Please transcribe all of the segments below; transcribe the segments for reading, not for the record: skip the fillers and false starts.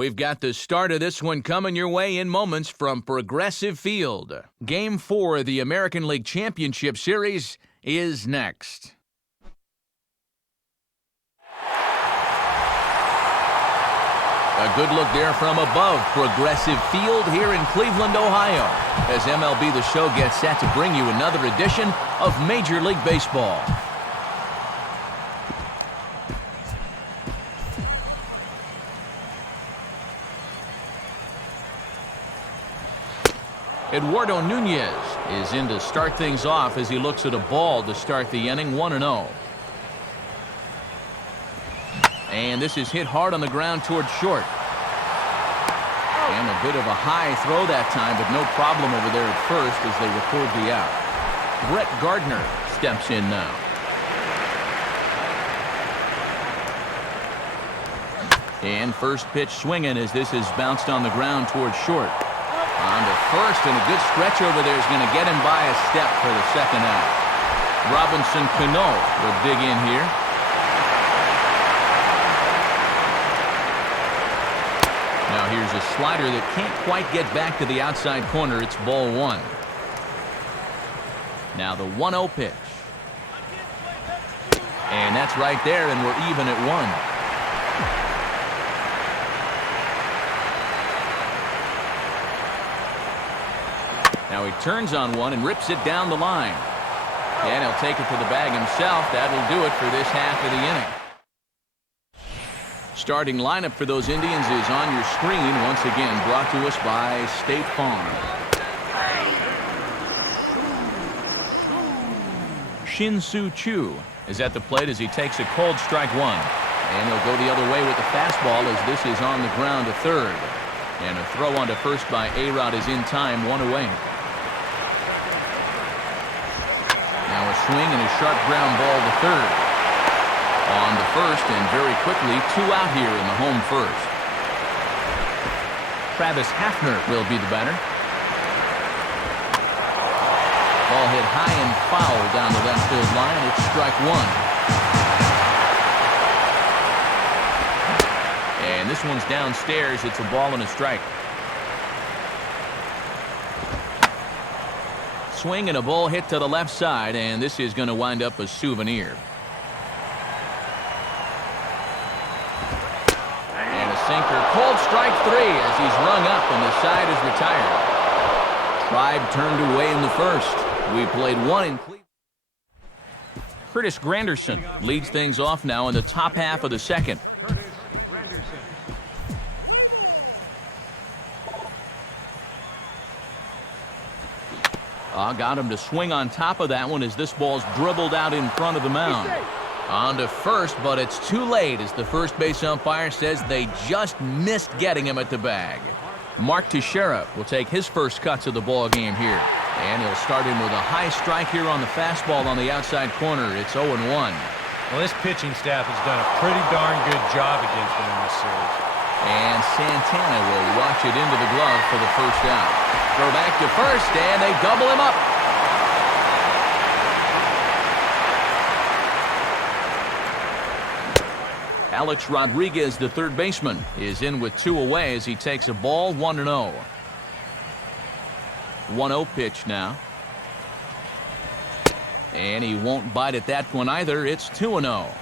We've got the start of this one coming your way in moments from Progressive Field. Game 4 of the American League Championship Series is next. A good look there from above Progressive Field here in Cleveland, Ohio, as MLB The Show gets set to bring you another edition of Major League Baseball. Eduardo Nunez is in to start things off as he looks at a ball to start the inning, 1-0. And this is hit hard on the ground towards short. And a bit of a high throw that time, but no problem over there at first as they record the out. Brett Gardner steps in now. And first pitch swinging as this is bounced on the ground towards short. On to first, and a good stretch over there is going to get him by a step for the second out. Robinson Cano will dig in here. Now here's a slider that can't quite get back to the outside corner. It's ball one. Now the 1-0 pitch. And that's right there, and we're even at one. Now he turns on one and rips it down the line. And he'll take it to the bag himself. That'll do it for this half of the inning. Starting lineup for those Indians is on your screen, once again brought to us by State Farm. Shin-Soo Choo is at the plate as he takes a cold strike one. And he'll go the other way with the fastball as this is on the ground to third. And a throw on to first by A-Rod is in time, one away. Now a swing and a sharp ground ball to third. On to first, and very quickly, two out here in the home first. Travis Hafner will be the batter. Ball hit high and foul down the left field line. It's strike one. And this one's downstairs. It's a ball and a strike. Swing and a ball hit to the left side, and this is going to wind up a souvenir. And a sinker, cold strike three as he's rung up and the side is retired. Tribe turned away in the first. We played one in Cleveland. Curtis Granderson leads things off now in the top half of the second. Got him to swing on top of that one as this ball's dribbled out in front of the mound. On to first, but it's too late as the first base umpire says they just missed getting him at the bag. Mark Teixeira will take his first cuts of the ball game here. And he'll start in with a high strike here on the fastball on the outside corner. It's 0-1. Well, this pitching staff has done a pretty darn good job against him in this series. And Santana will watch it into the glove for the first out. Throw back to first, and they double him up. Alex Rodriguez, the third baseman, is in with two away as he takes a ball, 1-0. 1-0 pitch now. And he won't bite at that one either. It's 2-0.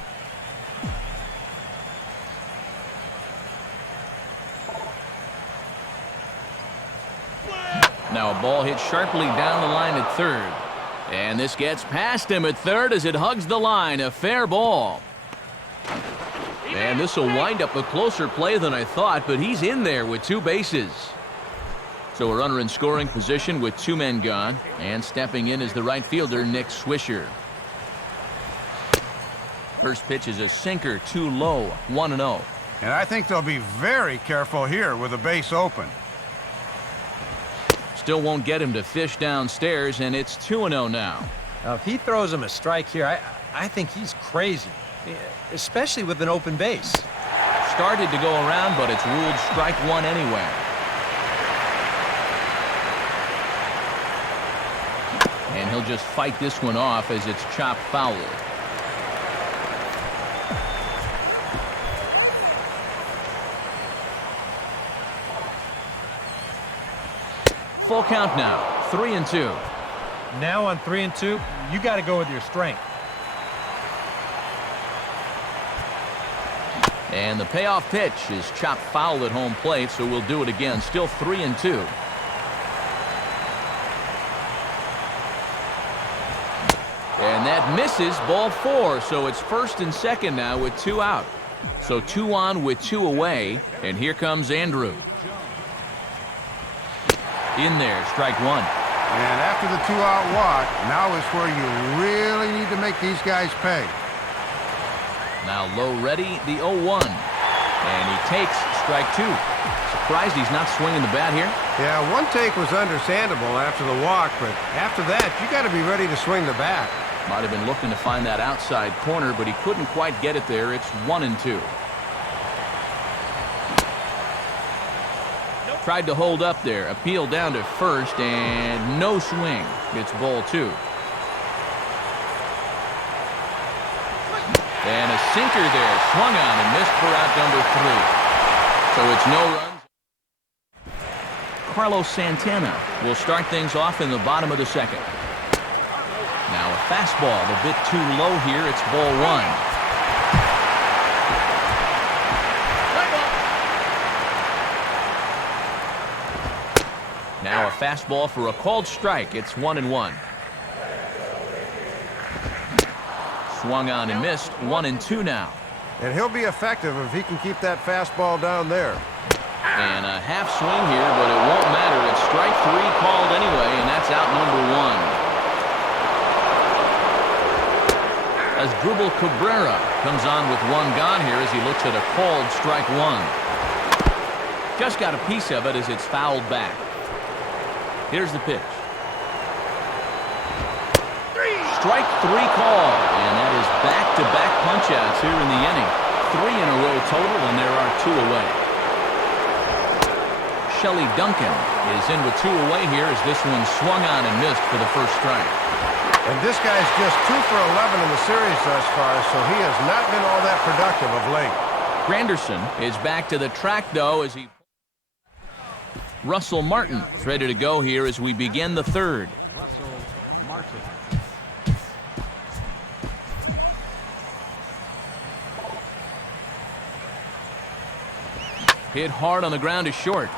Now a ball hit sharply down the line at third. And this gets past him at third as it hugs the line. A fair ball. And this will wind up a closer play than I thought, but he's in there with two bases. So a runner in scoring position with two men gone. And stepping in is the right fielder, Nick Swisher. First pitch is a sinker, too low, 1-0. And I think they'll be very careful here with the base open. Still won't get him to fish downstairs, and it's 2-0 now. Now, if he throws him a strike here, I think he's crazy, especially with an open base. Started to go around, but it's ruled strike one anyway. And he'll just fight this one off as it's chopped foul. Full count now, 3-2. Now on 3-2, you got to go with your strength. And the payoff pitch is chopped foul at home plate, so we'll do it again. Still 3-2. And that misses, ball 4, so it's first and second now with 2 out. So 2 on with 2 away, and here comes Andrew. In there, strike 1. And after the 2-out walk, now is where you really need to make these guys pay. Now low ready, the 0-1. And he takes strike 2. Surprised he's not swinging the bat here? Yeah, one take was understandable after the walk, but after that, you got to be ready to swing the bat. Might have been looking to find that outside corner, but he couldn't quite get it there. It's 1-2. Tried to hold up there, appealed down to first, and no swing. It's ball 2. And a sinker there, swung on and missed for out number 3. So it's no runs. Carlos Santana will start things off in the bottom of the second. Now a fastball a bit too low here. It's ball 1. Now a fastball for a called strike. It's 1-1. Swung on and missed. 1-2 now. And he'll be effective if he can keep that fastball down there. And a half swing here, but it won't matter. It's strike 3 called anyway, and that's out number 1. As Dribble Cabrera comes on with 1 gone here as he looks at a called strike 1. Just got a piece of it as it's fouled back. Here's the pitch. Strike 3 call, and that is back-to-back punch-outs here in the inning. 3 in a row total, and there are 2 away. Shelley Duncan is in with 2 away here as this one swung on and missed for the first strike. And this guy's just 2 for 11 in the series thus far, so he has not been all that productive of late. Granderson is back to the track, though, as he... Russell Martin is ready to go here as we begin the 3rd. Russell Martin. Hit hard on the ground is short.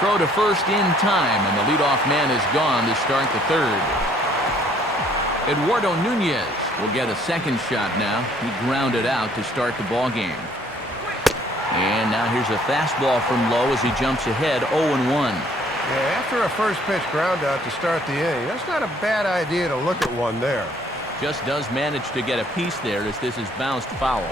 Throw to first in time, and the leadoff man is gone to start the 3rd. Eduardo Nunez will get a second shot now. He grounded out to start the ball game. And now here's a fastball from low as he jumps ahead 0-1. Yeah, after a first pitch ground out to start the inning, that's not a bad idea to look at one there. Just does manage to get a piece there as this is bounced foul.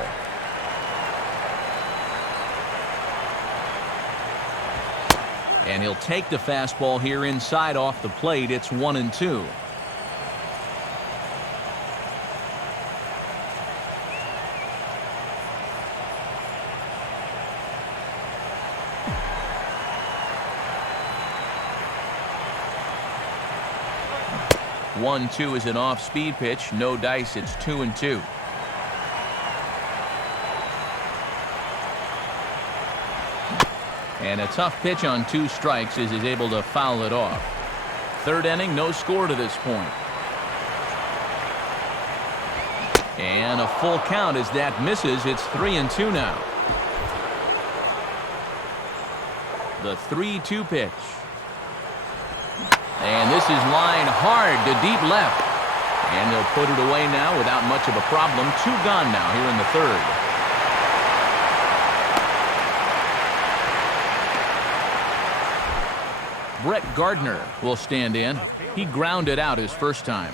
And he'll take the fastball here inside off the plate. It's 1-2. One-two is an off-speed pitch. No dice. It's 2-2. And a tough pitch on 2 strikes as he's able to foul it off. 3rd inning, no score to this point. And a full count as that misses. It's 3-2 now. The 3-2 pitch. And this is line hard to deep left. And they'll put it away now without much of a problem. 2 gone now here in the 3rd. Brett Gardner will stand in. He grounded out his first time.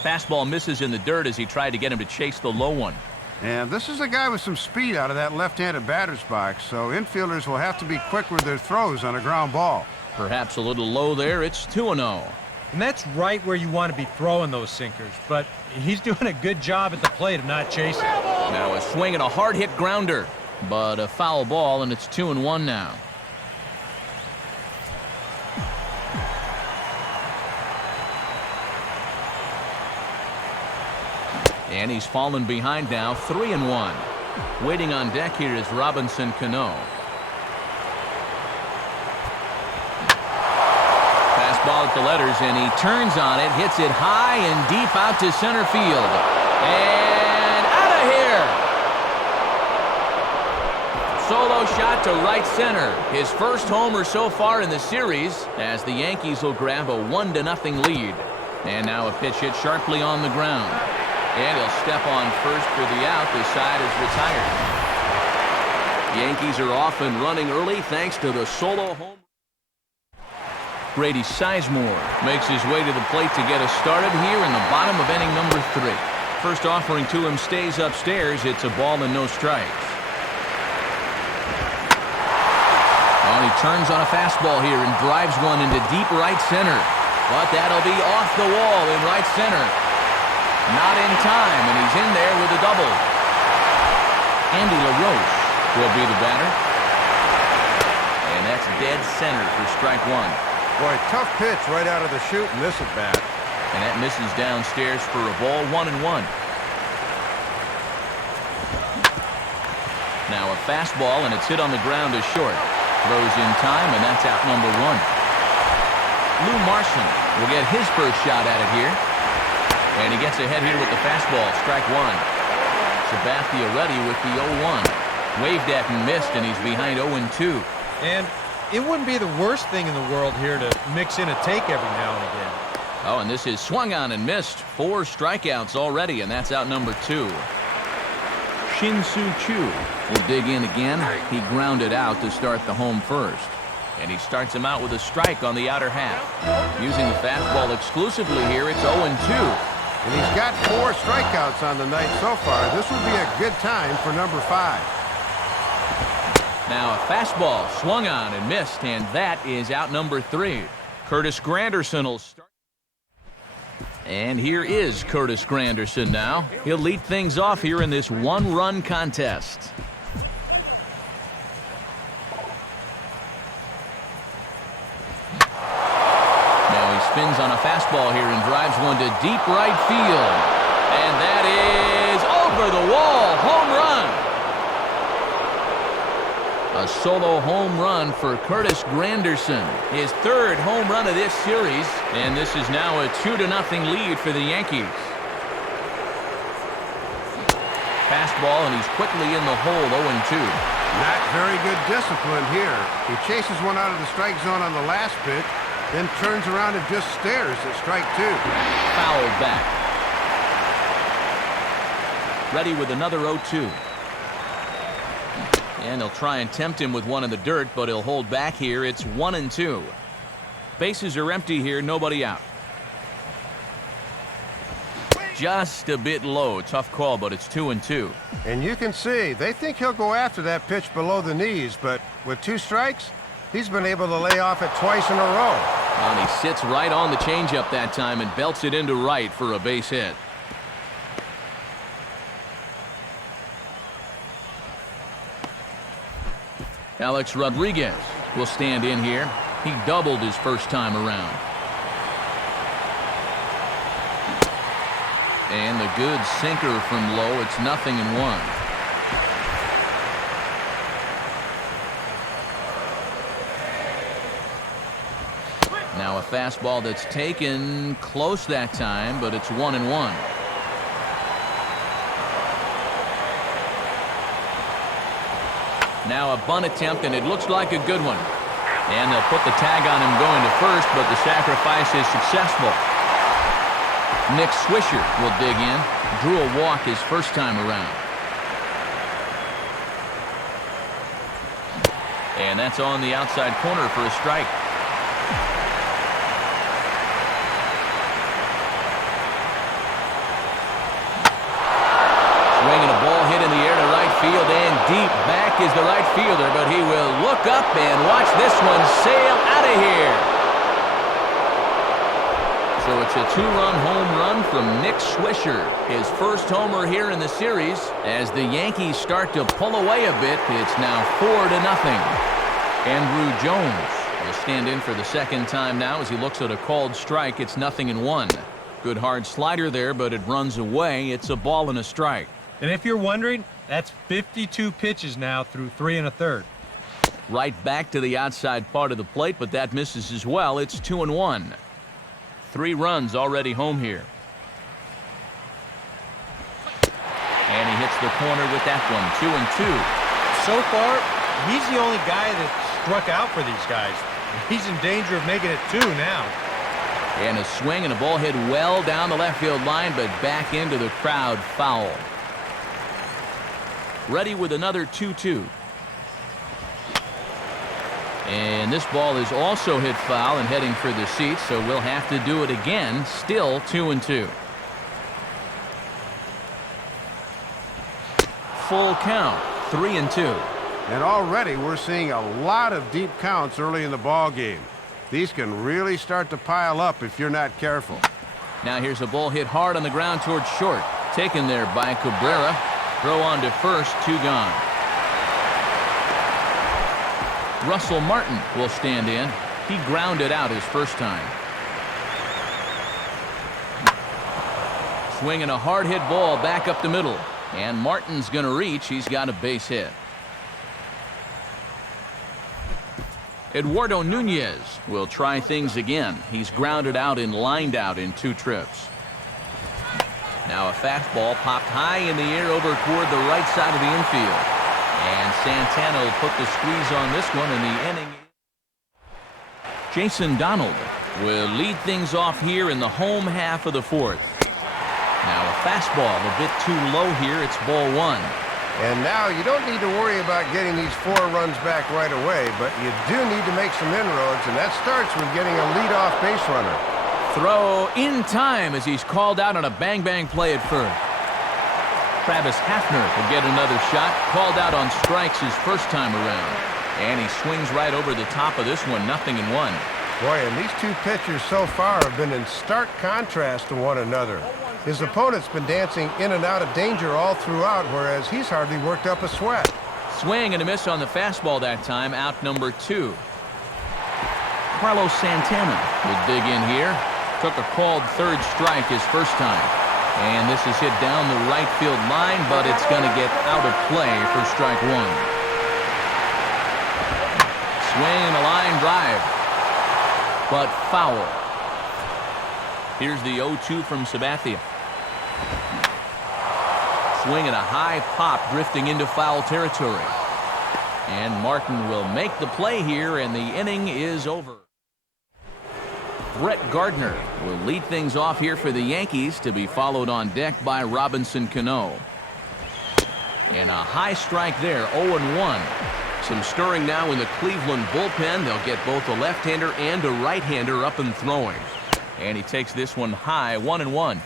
Fastball misses in the dirt as he tried to get him to chase the low one. And this is a guy with some speed out of that left-handed batter's box, so infielders will have to be quick with their throws on a ground ball. Perhaps a little low there. It's 2-0. And that's right where you want to be throwing those sinkers, but he's doing a good job at the plate of not chasing. Now a swing and a hard-hit grounder, but a foul ball, and it's 2-1 now. And he's fallen behind now, 3-1. Waiting on deck here is Robinson Cano. Fastball at the letters, and he turns on it, hits it high and deep out to center field. And out of here! Solo shot to right center. His first homer so far in the series, as the Yankees will grab a 1-0 lead. And now a pitch hit sharply on the ground. And he'll step on first for the out. The side is retired. Yankees are off and running early thanks to the solo home. Grady Sizemore makes his way to the plate to get us started here in the bottom of inning number 3. First offering to him stays upstairs. It's a ball and no strikes. Oh, he turns on a fastball here and drives one into deep right center. But that'll be off the wall in right center. Not in time, and he's in there with a double. Andy LaRoche will be the batter. And that's dead center for strike 1. Boy, tough pitch right out of the chute in this at bat. And that misses downstairs for a ball, 1-1. Now a fastball, and it's hit on the ground to short. Throws in time, and that's out number 1. Lou Marson will get his first shot at it here. And he gets ahead here with the fastball, strike 1. Sabathia ready with the 0-1. Waved at and missed, and he's behind 0-2. And it wouldn't be the worst thing in the world here to mix in a take every now and again. Oh, and this is swung on and missed. 4 strikeouts already, and that's out number 2. Shin-Soo Choo will dig in again. He grounded out to start the home first. And he starts him out with a strike on the outer half. Using the fastball exclusively here, it's 0-2. And he's got 4 strikeouts on the night so far. This would be a good time for number 5. Now a fastball swung on and missed, and that is out number 3. Curtis Granderson will start. And here is Curtis Granderson now. He'll lead things off here in this 1-run contest. Spins on a fastball here and drives one to deep right field. And that is over the wall. Home run. A solo home run for Curtis Granderson. His 3rd home run of this series. And this is now a 2-0 lead for the Yankees. Fastball, and he's quickly in the hole, 0-2. Not very good discipline here. He chases one out of the strike zone on the last pitch, then turns around and just stares at strike 2. Fouled back. Ready with another 0-2. And they'll try and tempt him with one in the dirt, but he'll hold back here. It's 1-2. Bases are empty here, nobody out. Just a bit low. Tough call, but it's 2-2. And you can see, they think he'll go after that pitch below the knees, but with 2 strikes, he's been able to lay off it twice in a row. And he sits right on the changeup that time and belts it into right for a base hit. Alex Rodriguez will stand in here. He doubled his first time around. And the good sinker from low. It's 0-1. Now a fastball that's taken close that time, but it's 1-1. Now a bunt attempt, and it looks like a good one. And they'll put the tag on him going to first, but the sacrifice is successful. Nick Swisher will dig in. Drew a walk his first time around. And that's on the outside corner for a strike. Swinging a ball hit in the air to right field, and deep back is the right fielder, but he will look up and watch this one sail out of here. So it's a 2-run home run from Nick Swisher. His first homer here in the series. As the Yankees start to pull away a bit, it's now 4-0. Andrew Jones will stand in for the second time now as he looks at a called strike. It's 0-1. Good hard slider there, but it runs away. It's a ball and a strike. And if you're wondering, That's 52 pitches now through 3 1/3. Right back to the outside part of the plate, but that misses as well. It's 2-1. 3 runs already home here. And he hits the corner with that one. 2-2. So far, he's the only guy that struck out for these guys. He's in danger of making it 2 now. And a swing and a ball hit well down the left field line, but back into the crowd, foul. Ready with another 2-2. And this ball is also hit foul and heading for the seats, so we'll have to do it again. Still 2-2. Full count, 3-2. And already we're seeing a lot of deep counts early in the ball game. These can really start to pile up if you're not careful. Now here's a ball hit hard on the ground towards short. Taken there by Cabrera. Throw on to first, 2 gone. Russell Martin will stand in. He grounded out his first time. Swinging a hard hit ball back up the middle. And Martin's going to reach. He's got a base hit. Eduardo Nunez will try things again. He's grounded out and lined out in 2 trips. Now a fastball popped high in the air over toward the right side of the infield. And Santana will put the squeeze on this one in the inning. Jason Donald will lead things off here in the home half of the 4th. Now a fastball a bit too low here. It's ball 1. And now you don't need to worry about getting these 4 runs back right away, but you do need to make some inroads, and that starts with getting a leadoff base runner. Throw in time as he's called out on a bang-bang play at first. Travis Hafner will get another shot. Called out on strikes his first time around. And he swings right over the top of this one, 0-1. Boy, and these 2 pitchers so far have been in stark contrast to one another. His opponent's been dancing in and out of danger all throughout, whereas he's hardly worked up a sweat. Swing and a miss on the fastball that time, out number 2. Carlos Santana will dig in here. Took a called 3rd strike his first time. And this is hit down the right field line, but it's going to get out of play for strike 1. Swing and a line drive, but foul. Here's the 0-2 from Sabathia. Swing and a high pop drifting into foul territory. And Martin will make the play here, and the inning is over. Brett Gardner will lead things off here for the Yankees, to be followed on deck by Robinson Cano. And a high strike there, 0-1. Some stirring now in the Cleveland bullpen. They'll get both a left-hander and a right-hander up and throwing. And he takes this one high, 1-1.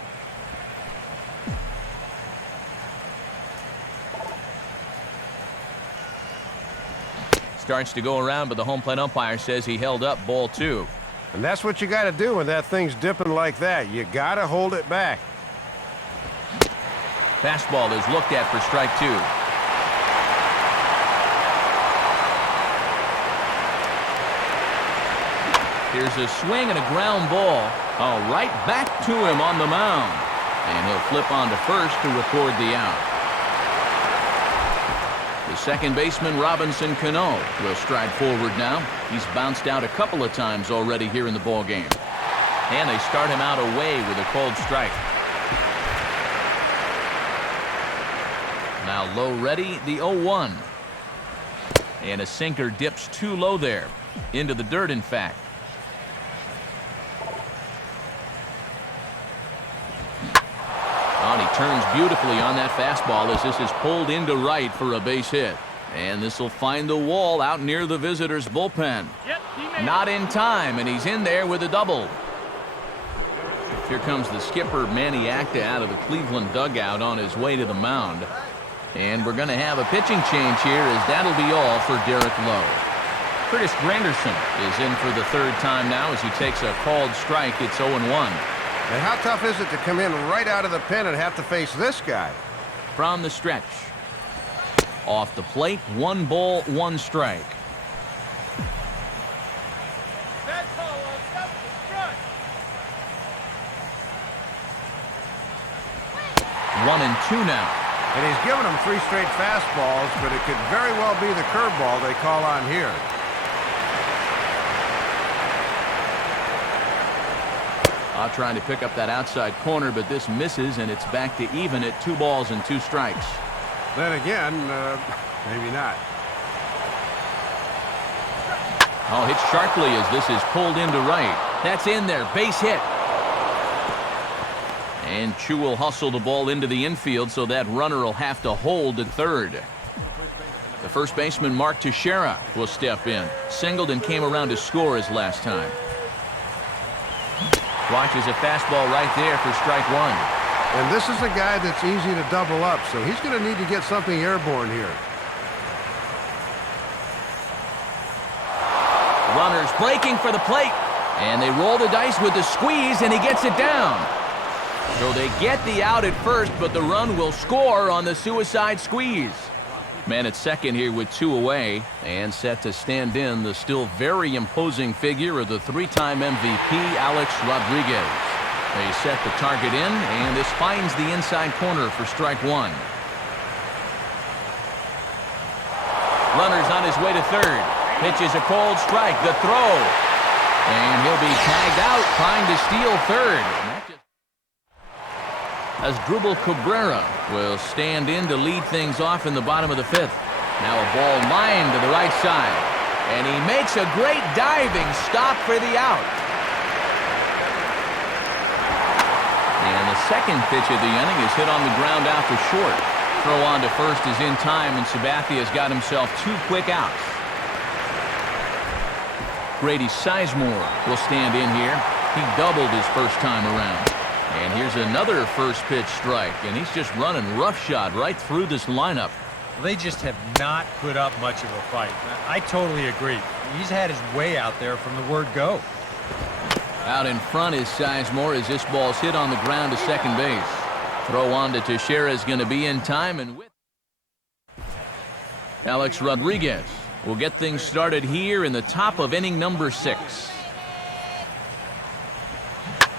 Starts to go around, but the home plate umpire says he held up, ball 2. And that's what you got to do when that thing's dipping like that. You got to hold it back. Fastball is looked at for strike 2. Here's a swing and a ground ball. Right back to him on the mound. And he'll flip on to first to record the out. The second baseman, Robinson Cano, will stride forward now. He's bounced out a couple of times already here in the ballgame. And they start him out away with a called strike. Now low ready, the 0-1. And a sinker dips too low there. Into the dirt, in fact. He turns beautifully on that fastball as this is pulled into right for a base hit. And this will find the wall out near the visitors' bullpen. Not in time, and he's in there with a double. Here comes the skipper, Manny Acta, out of the Cleveland dugout on his way to the mound. And we're going to have a pitching change here, as that'll be all for Derek Lowe. Curtis Granderson is in for the 3rd time now as he takes a called strike. It's 0-1. And how tough is it to come in right out of the pen and have to face this guy? From the stretch. Off the plate, 1 ball, 1 strike. 1-2 now. And he's given them 3 straight fastballs, but it could very well be the curveball they call on here. Trying to pick up that outside corner, but this misses, and it's back to even at 2 balls and 2 strikes. Then again, maybe not. Oh, hit sharply as this is pulled into right. That's in there. Base hit. And Chu will hustle the ball into the infield, so that runner will have to hold at third. The first baseman, Mark Teixeira, will step in. Singled and came around to score his last time. Watches a fastball right there for strike 1. And this is a guy that's easy to double up, so he's going to need to get something airborne here. Runners breaking for the plate. And they roll the dice with the squeeze, and he gets it down. So they get the out at first, but the run will score on the suicide squeeze. Man at second here with 2 away, and set to stand in the still very imposing figure of the 3-time MVP, Alex Rodriguez. They set the target in, and this finds the inside corner for strike 1. Runner's on his way to third. Pitches a cold strike, the throw. And he'll be tagged out, trying to steal third. As Drupal Cabrera will stand in to lead things off in the bottom of the 5th. Now a ball lined to the right side. And he makes a great diving stop for the out. And the second pitch of the inning is hit on the ground out for short. Throw on to first is in time, and Sabathia's got himself 2 quick outs. Grady Sizemore will stand in here. He doubled his first time around. And here's another first pitch strike, and he's just running roughshod right through this lineup. They just have not put up much of a fight. I totally agree. He's had his way out there from the word go. Out in front is Sizemore as this ball's hit on the ground to second base. Throw on to Teixeira is going to be in time, and with Alex Rodriguez will get things started here in the top of inning number 6.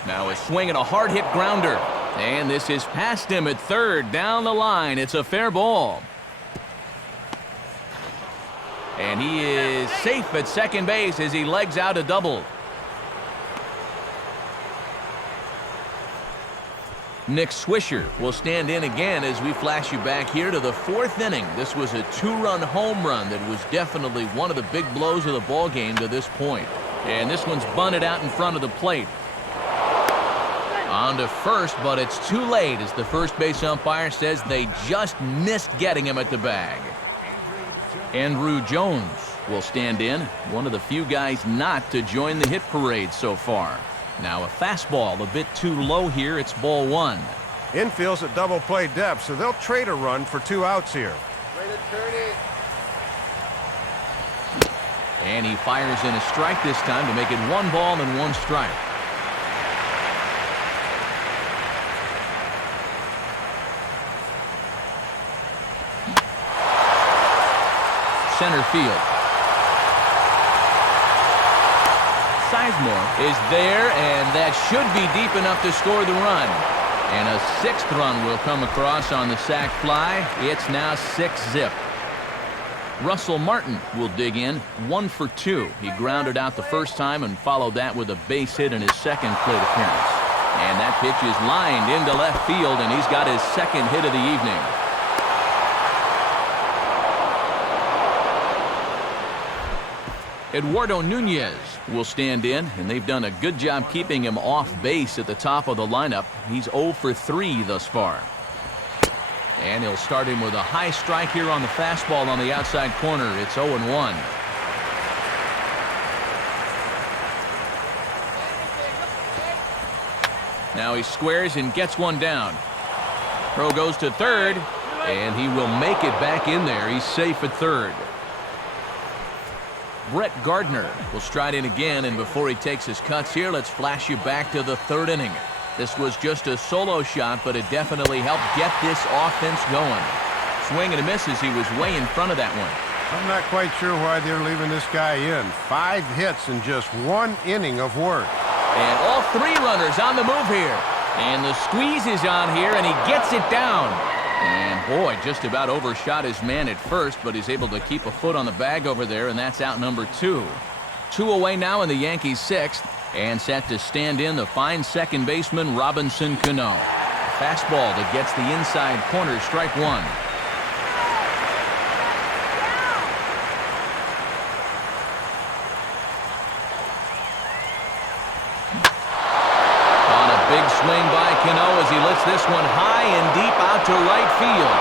Now a swing and a hard-hit grounder. And this is past him at third. Down the line, it's a fair ball. And he is safe at second base as he legs out a double. Nick Swisher will stand in again as we flash you back here to the 4th inning. This was a 2-run home run that was definitely one of the big blows of the ball game to this point. And this one's bunted out in front of the plate. On to first, but it's too late as the first base umpire says they just missed getting him at the bag. Andrew Jones will stand in, one of the few guys not to join the hit parade so far. Now a fastball a bit too low here. It's ball 1. Infield's at double play depth, so they'll trade a run for 2 outs here. And he fires in a strike this time to make it 1 ball and 1 strike. Center field. Sizemore is there, and that should be deep enough to score the run. And a 6th run will come across on the sac fly. It's now 6-zip. Russell Martin will dig in, 1 for 2. He grounded out the first time and followed that with a base hit in his second plate appearance. And that pitch is lined into left field, and he's got his 2nd hit of the evening. Eduardo Nunez will stand in, and they've done a good job keeping him off base at the top of the lineup. He's 0 for 3 thus far. And he'll start him with a high strike here on the fastball on the outside corner. It's 0-1. Now he squares and gets one down. Throw goes to third, and he will make it back in there. He's safe at third. Brett Gardner will stride in again, and before he takes his cuts here, let's flash you back to the 3rd inning. This was just a solo shot, but it definitely helped get this offense going. Swing and a miss as he was way in front of that one. I'm not quite sure why they're leaving this guy in. 5 hits in just 1 inning of work. And all 3 runners on the move here. And the squeeze is on here, and he gets it down. And boy, just about overshot his man at first, but he's able to keep a foot on the bag over there, and that's out number 2. 2 away now in the Yankees' 6th, and set to stand in the fine second baseman Robinson Cano. Fastball that gets the inside corner, strike 1. On a big swing by Cano as he lifts this one high and deep out to right field.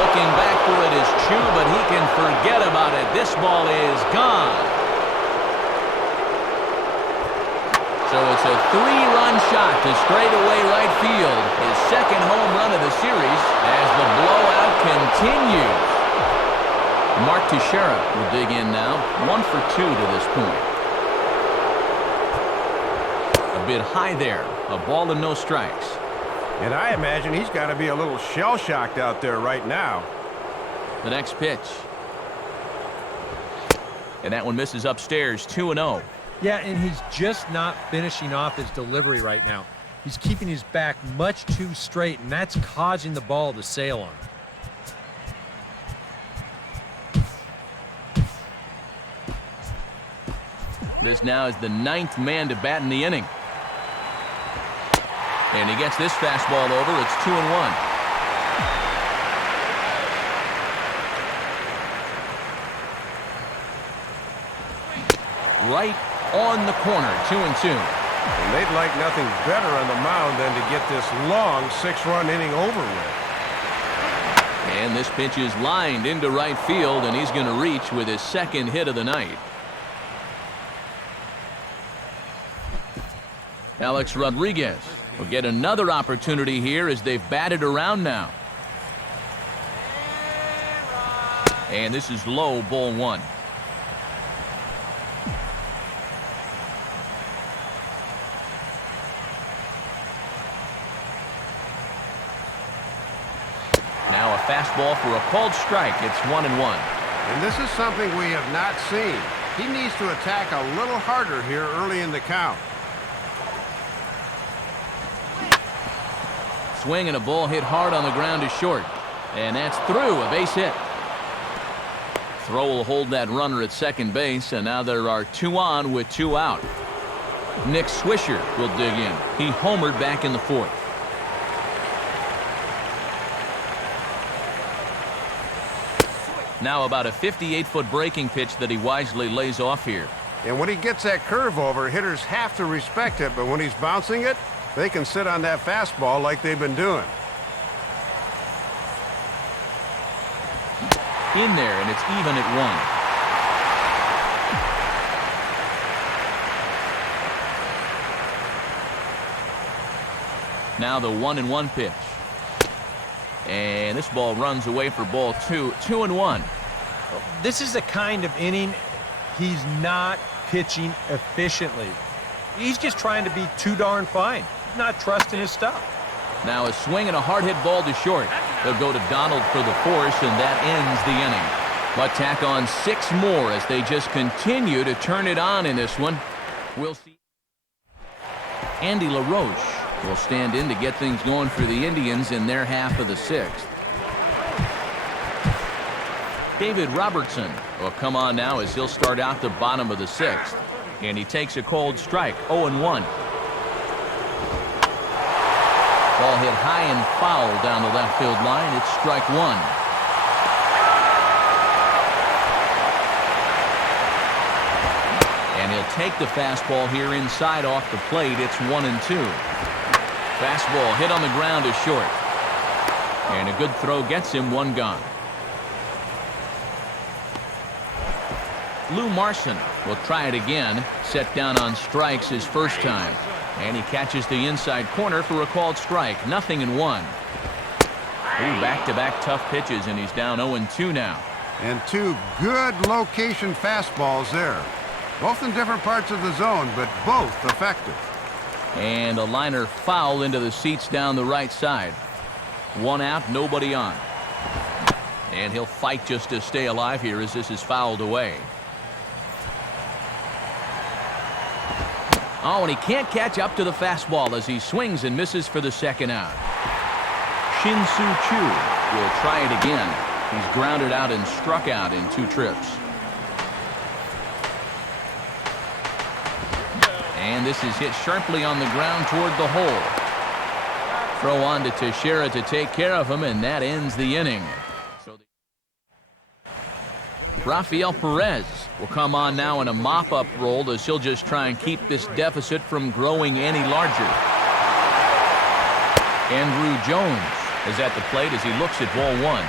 Looking back for it is Chu, but he can forget about it. This ball is gone. So it's a 3-run shot to straightaway right field. His second home run of the series as the blowout continues. Mark Teixeira will dig in now. 1 for 2 to this point. A bit high there. A ball and no strikes. And I imagine he's got to be a little shell-shocked out there right now. The next pitch. And that one misses upstairs, 2-0. Yeah, and he's just not finishing off his delivery right now. He's keeping his back much too straight, and that's causing the ball to sail on him. This now is the 9th man to bat in the inning. And he gets this fastball over. It's 2-1. Right on the corner, 2-2. And they'd like nothing better on the mound than to get this long 6-run inning over with. And this pitch is lined into right field, and he's going to reach with his second hit of the night. Alex Rodriguez will get another opportunity here as they've batted around now. And this is low, ball 1. Now a fastball for a called strike. It's 1-1. And this is something we have not seen. He needs to attack a little harder here early in the count. Swing and a ball hit hard on the ground to short. And that's through, a base hit. Throw will hold that runner at second base, and now there are 2 on with 2 out. Nick Swisher will dig in. He homered back in the 4th. Now about a 58-foot breaking pitch that he wisely lays off here. And when he gets that curve over, hitters have to respect it, but when he's bouncing it, they can sit on that fastball like they've been doing. In there, and it's even at 1. Now the 1-1 pitch. And this ball runs away for ball 2. 2-1. This is the kind of inning he's not pitching efficiently. He's just trying to be too darn fine, not trusting his stuff. Now a swing and a hard hit ball to short. They'll go to Donald for the force, and that ends the inning. But tack on 6 more as they just continue to turn it on in this one. We'll see. Andy LaRoche will stand in to get things going for the Indians in their half of the 6th. David Robertson will come on now as he'll start out the bottom of the 6th. And he takes a cold strike, 0-1. Ball hit high and foul down the left field line. It's strike 1. And he'll take the fastball here inside off the plate. It's 1-2. Fastball hit on the ground to short. And a good throw gets him 1 gone. Lou Marson will try it again. Set down on strikes his first time. And he catches the inside corner for a called strike. 0-1. Back-to-back tough pitches, and he's down 0-2 now. And 2 good location fastballs there. Both in different parts of the zone, but both effective. And a liner foul into the seats down the right side. 1 out, nobody on. And he'll fight just to stay alive here as this is fouled away. Oh, and he can't catch up to the fastball as he swings and misses for the 2nd out. Shin-Soo Choo will try it again. He's grounded out and struck out in 2 trips. And this is hit sharply on the ground toward the hole. Throw on to Teixeira to take care of him, and that ends the inning. Rafael Perez will come on now in a mop-up role as he'll just try and keep this deficit from growing any larger. Andrew Jones is at the plate as he looks at ball 1.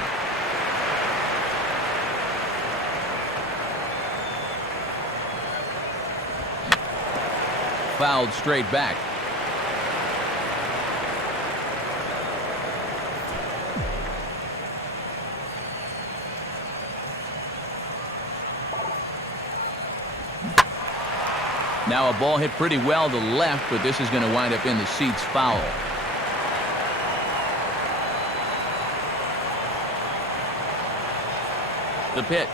Fouled straight back. Now a ball hit pretty well to left, but this is going to wind up in the seats foul. The pitch.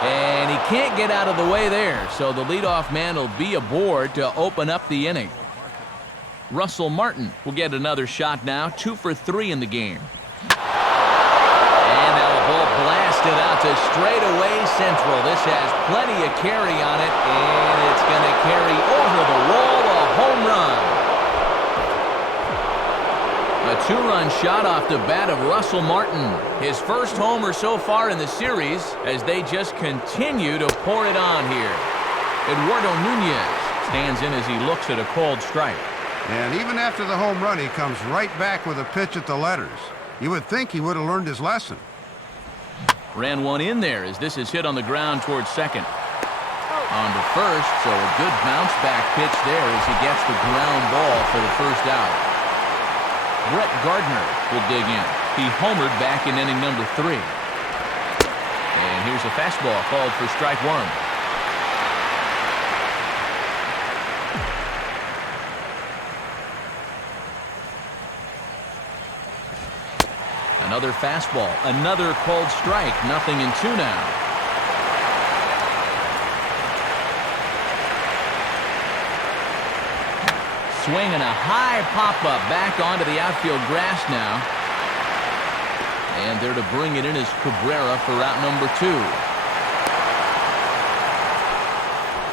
And he can't get out of the way there, so the leadoff man will be aboard to open up the inning. Russell Martin will get another shot now, 2 for 3 in the game. And now the ball blasted out to straightaway central. This has plenty of carry on it, and it's going to carry over the wall, a home run. A 2-run shot off the bat of Russell Martin. His first homer so far in the series as they just continue to pour it on here. Eduardo Nunez stands in as he looks at a called strike. And even after the home run, he comes right back with a pitch at the letters. You would think he would have learned his lesson. Ran one in there as this is hit on the ground towards second. On to first, so a good bounce back pitch there as he gets the ground ball for the first out. Brett Gardner will dig in. He homered back in inning number 3. And here's a fastball called for strike 1. Another fastball, another called strike, 0-2 now. Swinging a high pop-up back onto the outfield grass now. And there to bring it in is Cabrera for out number 2.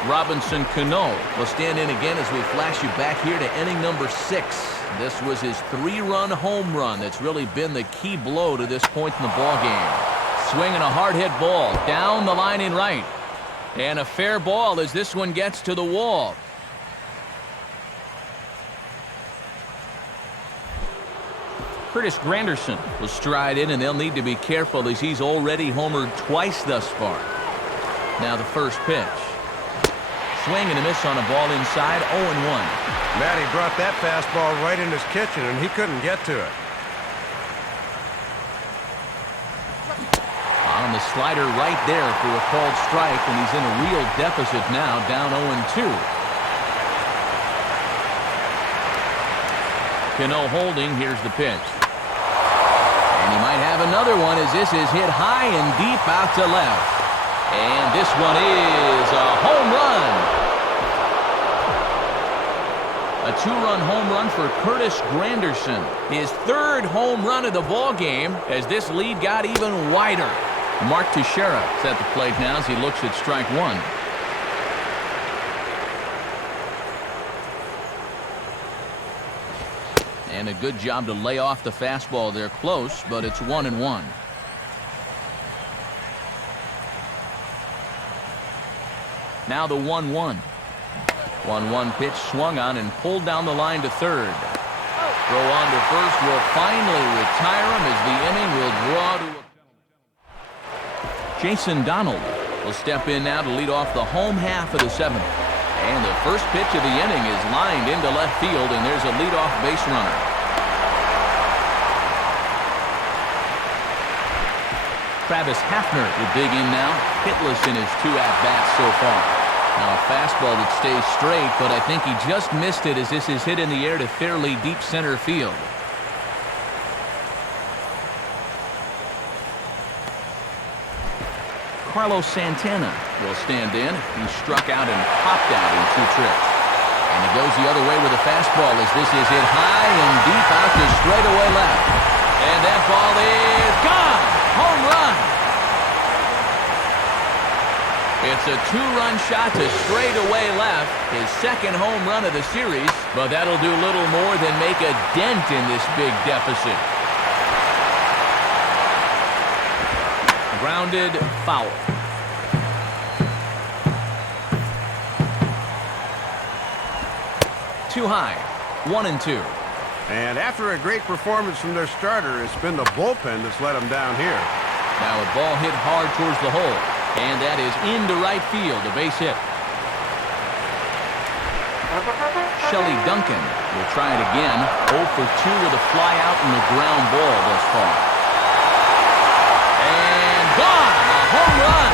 Robinson Cano will stand in again as we flash you back here to inning number 6. This was his 3-run home run that's really been the key blow to this point in the ballgame. Swinging a hard hit ball down the line in right. And a fair ball as this one gets to the wall. Curtis Granderson will stride in, and they'll need to be careful as he's already homered twice thus far. Now the first pitch. Swing and a miss on a ball inside, 0-1. Matty brought that fastball right in his kitchen, and he couldn't get to it. On the slider right there for a called strike, and he's in a real deficit now, down 0-2. Cano holding, here's the pitch. And he might have another one as this is hit high and deep out to left. And this one is a home run. A 2-run home run for Curtis Granderson. His 3rd home run of the ball game as this lead got even wider. Mark Teixeira is at the plate now as he looks at strike 1. And a good job to lay off the fastball there close, but it's 1-1. Now the 1-1. 1-1 pitch swung on and pulled down the line to third. Throw on to first will finally retire him as the inning will draw to a... Jason Donald will step in now to lead off the home half of the 7th. And the first pitch of the inning is lined into left field, and there's a leadoff base runner. Travis Hafner will dig in now, hitless in his 2 at-bats so far. Now a fastball that stays straight, but I think he just missed it as this is hit in the air to fairly deep center field. Carlos Santana will stand in. He struck out and popped out in 2 trips. And he goes the other way with a fastball as this is hit high and deep out to straightaway left. And that ball is gone. Home run. It's a two-run shot to straightaway left, his second home run of the series, but that'll do little more than make a dent in this big deficit. Grounded foul. Too high, 1-2. And after a great performance from their starter, it's been the bullpen that's let them down here. Now a ball hit hard towards the hole, and that is into right field, a base hit. Shelley Duncan will try it again, 0 for 2 with a fly out and a ground ball thus far. And gone, a home run.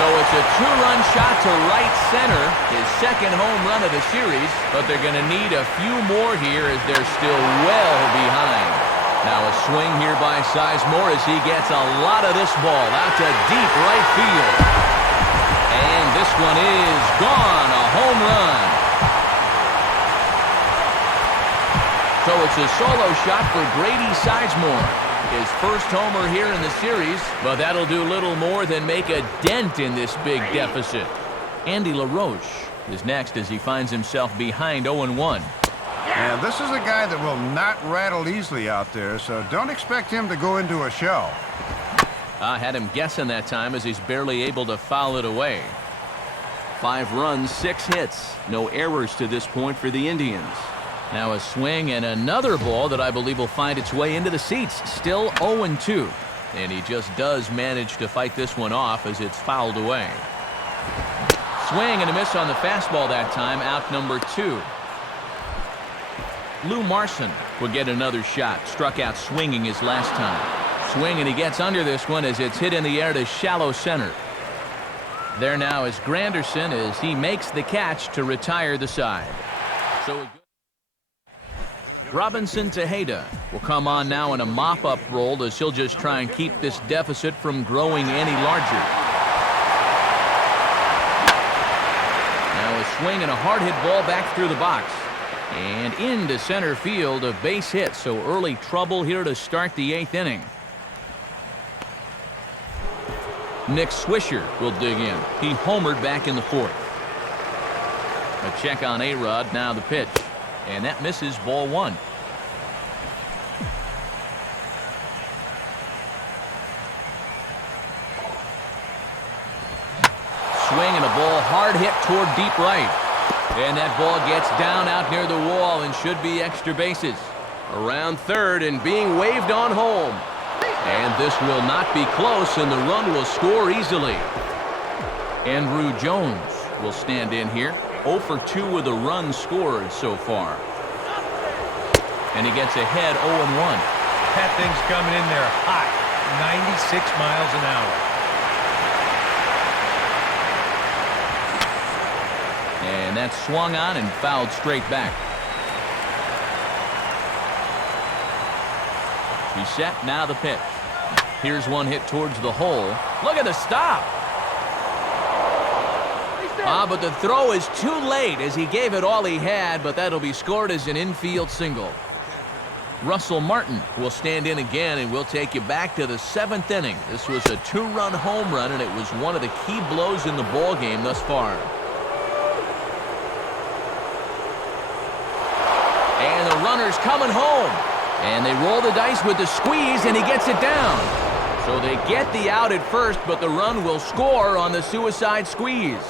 So it's a two-run shot to right center, his second home run of the series, but they're going to need a few more here as they're still well behind. Now a swing here by Sizemore as he gets a lot of this ball out to deep right field. And this one is gone, a home run. So it's a solo shot for Grady Sizemore. His first homer here in the series, but that'll do little more than make a dent in this big deficit. Andy LaRoche is next as he finds himself behind 0-1. And this is a guy that will not rattle easily out there, so don't expect him to go into a shell. I had him guessing that time as he's barely able to foul it away. 5 runs, 6 hits. No errors to this point for the Indians. Now a swing and another ball that I believe will find its way into the seats. Still 0-2. And he just does manage to fight this one off as it's fouled away. Swing and a miss on the fastball that time, out number 2. Lou Marson will get another shot. Struck out swinging his last time. Swing and he gets under this one as it's hit in the air to shallow center. There now is Granderson as he makes the catch to retire the side. So Robinson Tejeda will come on now in a mop-up role as he'll just try and keep this deficit from growing any larger. Now a swing and a hard hit ball back through the box. And into center field, a base hit, so early trouble here to start the 8th inning. Nick Swisher will dig in. He homered back in the 4th. A check on A-Rod, now the pitch. And that misses, ball 1. Swing and a ball hard hit toward deep right. And that ball gets down out near the wall and should be extra bases. Around third and being waved on home. And this will not be close and the run will score easily. Andrew Jones will stand in here. 0 for 2 with a run scored so far. And he gets ahead 0-1. That thing's coming in there hot, 96 miles an hour. And that's swung on and fouled straight back. He's set, now the pitch. Here's one hit towards the hole. Look at the stop. But the throw is too late as he gave it all he had, but that'll be scored as an infield single. Russell Martin will stand in again, and we'll take you back to the 7th inning. This was a 2-run home run, and it was one of the key blows in the ball game thus far. And the runner's coming home. And they roll the dice with the squeeze, and he gets it down. So they get the out at first, but the run will score on the suicide squeeze.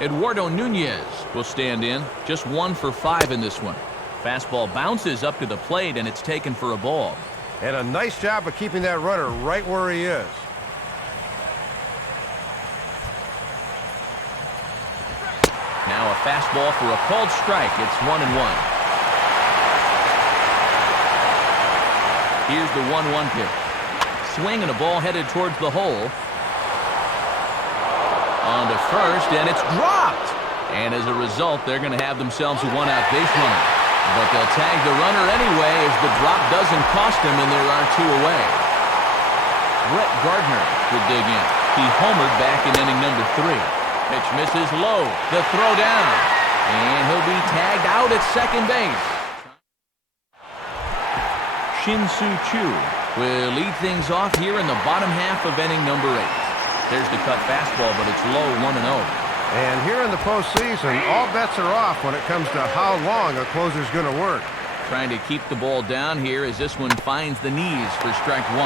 Eduardo Nunez will stand in. Just 1 for 5 in this one. Fastball bounces up to the plate, and it's taken for a ball. And a nice job of keeping that runner right where he is. Now a fastball for a called strike. It's 1-1. Here's the 1-1 pitch. Swing and a ball headed towards the hole. On to first, and it's dropped. And as a result, they're going to have themselves a 1-out base runner. But they'll tag the runner anyway as the drop doesn't cost them, and there are 2 away. Brett Gardner will dig in. He homered back in inning number 3. Pitch misses low. The throw down. And he'll be tagged out at second base. Shin-Soo Choo will lead things off here in the bottom half of inning number 8. There's the cut fastball, but it's low, 1-0. And here in the postseason, all bets are off when it comes to how long a closer's going to work. Trying to keep the ball down here as this one finds the knees for strike 1.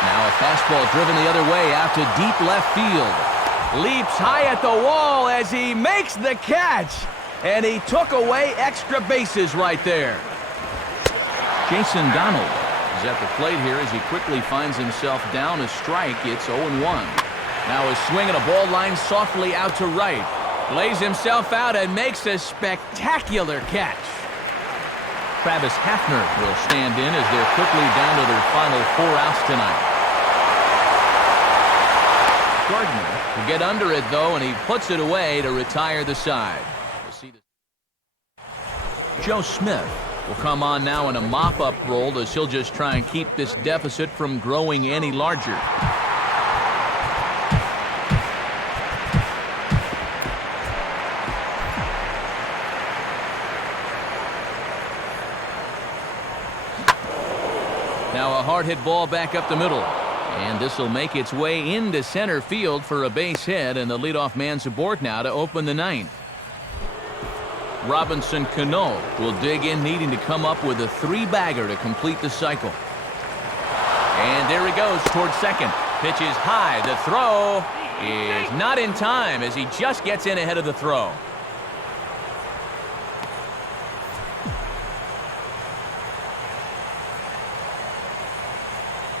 Now a fastball driven the other way out to deep left field. Leaps high at the wall as he makes the catch. And he took away extra bases right there. Jason Donald is at the plate here as he quickly finds himself down a strike. It's 0-1. Now a swing and a ball line softly out to right. Lays himself out and makes a spectacular catch. Travis Hafner will stand in as they're quickly down to their final 4 outs tonight. Gardner will get under it, though, and he puts it away to retire the side. We'll see this. Joe Smith will come on now in a mop-up role as he'll just try and keep this deficit from growing any larger. Now a hard-hit ball back up the middle. And this will make its way into center field for a base hit, and the leadoff man's aboard now to open the 9th. Robinson Cano will dig in, needing to come up with a 3-bagger to complete the cycle. And there he goes towards second. Pitch is high. The throw is not in time as he just gets in ahead of the throw.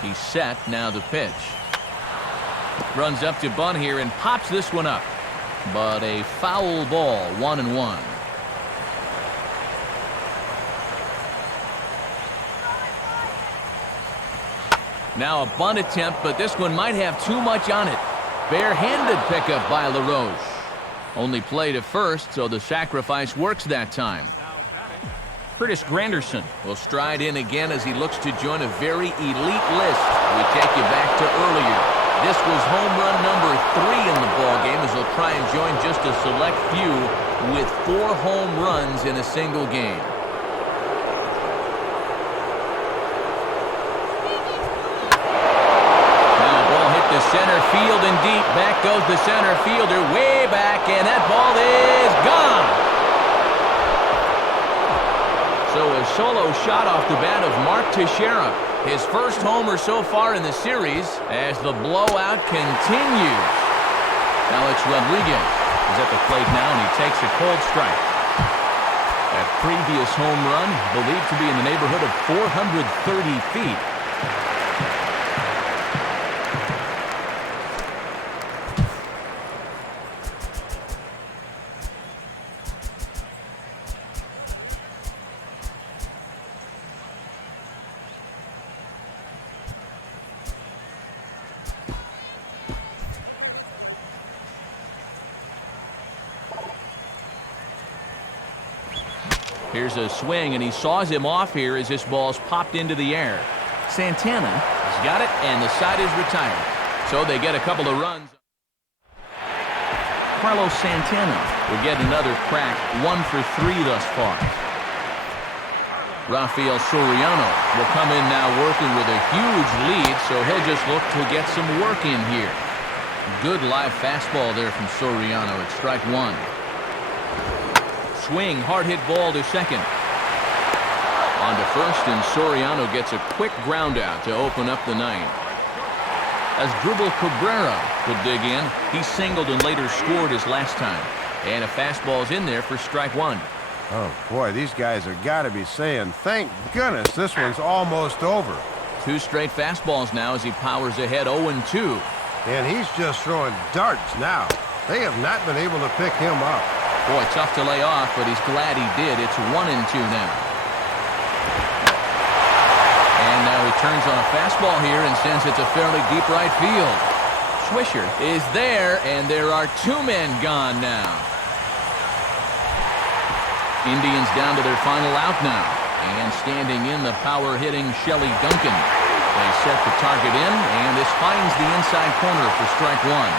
He's set, now the pitch. Runs up to bunt here and pops this one up. But a foul ball, 1-1. Now a bunt attempt, but this one might have too much on it. Bare-handed pickup by LaRoche. Only play to first, so the sacrifice works that time. Curtis Granderson will stride in again as he looks to join a very elite list. We take you back to earlier. This was home run number 3 in the ballgame as he'll try and join just a select few with 4 home runs in a single game. Now a ball hit the center field and deep. Back goes the center fielder way back, and that ball is gone. So a solo shot off the bat of Mark Teixeira. His first homer so far in the series as the blowout continues. Alex Rodriguez is at the plate now, and he takes a cold strike. That previous home run believed to be in the neighborhood of 430 feet. Here's a swing, and he saws him off here as this ball's popped into the air. Santana has got it, and the side is retired. So they get a couple of runs. Carlos Santana will get another crack, 1 for 3 thus far. Rafael Soriano will come in now working with a huge lead, so he'll just look to get some work in here. Good live fastball there from Soriano at strike 1. Swing, hard hit ball to second. On to first, and Soriano gets a quick ground out to open up the 9th. As Drupal Cabrera would dig in, he singled and later scored his last time. And a fastball's in there for strike 1. Oh, boy, these guys have got to be saying, thank goodness this one's almost over. 2 straight fastballs now as he powers ahead 0-2. And he's just throwing darts now. They have not been able to pick him up. Boy, tough to lay off, but he's glad he did. It's 1-2 now. And now he turns on a fastball here and sends it to fairly deep right field. Swisher is there, and there are 2 men gone now. Indians down to their final out now. And standing in the power-hitting Shelley Duncan. They set the target in, and this finds the inside corner for strike one.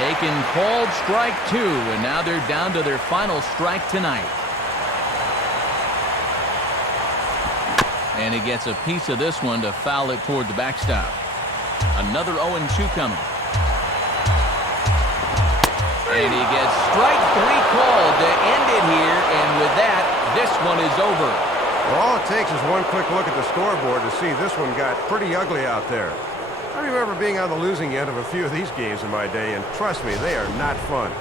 Taken called strike two, and now they're down to their final strike tonight. And he gets a piece of this one to foul it toward the backstop. Another 0-2 coming. And he gets strike three called to end it here, and with that, this one is over. Well, all it takes is one quick look at the scoreboard to see this one got pretty ugly out there. I remember being on the losing end of a few of these games in my day, and trust me, they are not fun.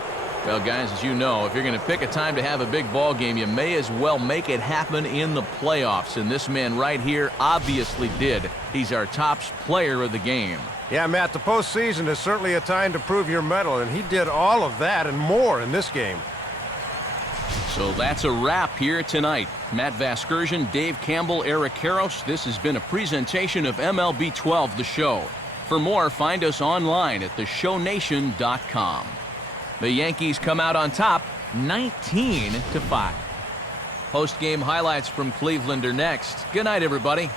Well, guys, as you know, if you're going to pick a time to have a big ball game, you may as well make it happen in the playoffs. And this man right here obviously did. He's our top player of the game. Yeah, Matt, the postseason is certainly a time to prove your mettle, and he did all of that and more in this game. So that's a wrap here tonight. Matt Vasgersian, Dave Campbell, Eric Karros. This has been a presentation of MLB 12, the show. For more, find us online at theshownation.com. The Yankees come out on top, 19-5. Post-game highlights from Cleveland are next. Good night, everybody.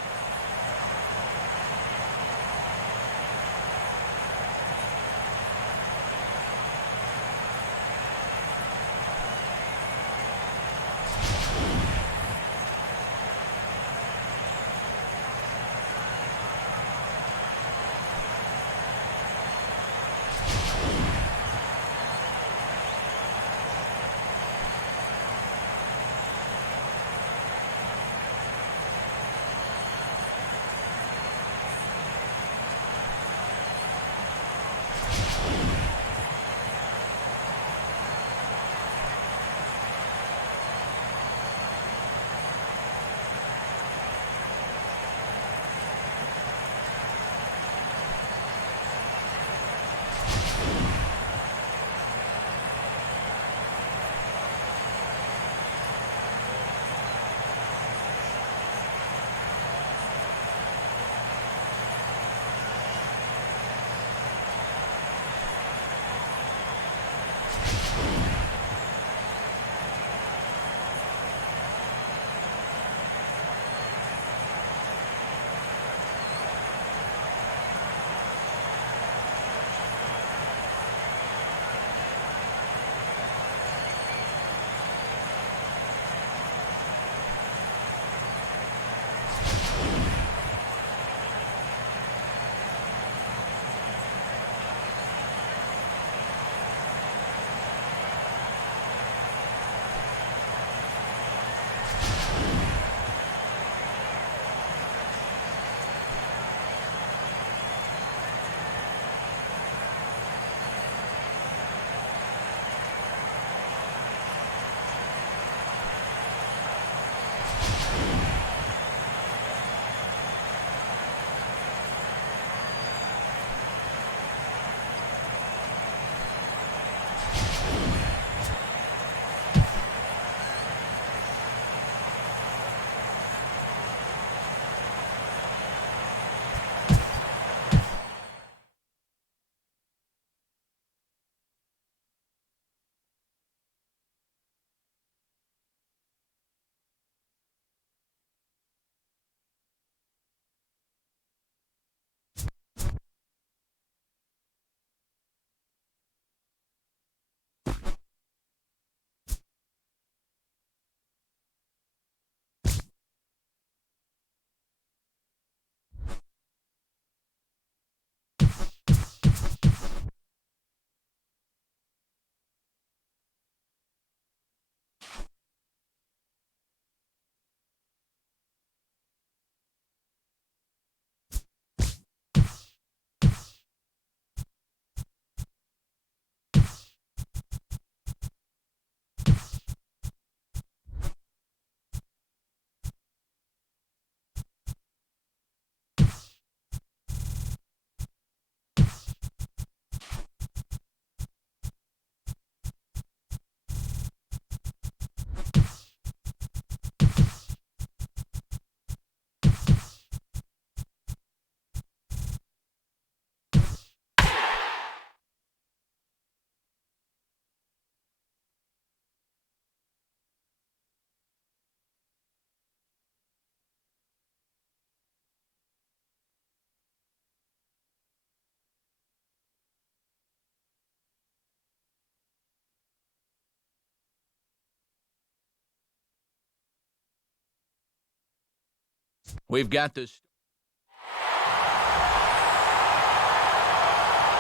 We've got this.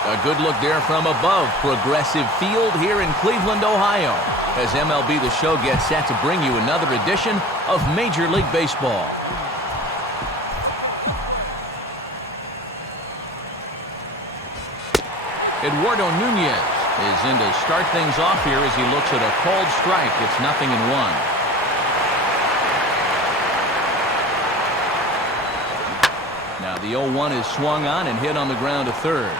A good look there from above Progressive Field here in Cleveland, Ohio, as MLB The Show gets set to bring you another edition of Major League Baseball. Eduardo Nunez is in to start things off here as he looks at a called strike. It's 0-1. Now the 0-1 is swung on and hit on the ground to third.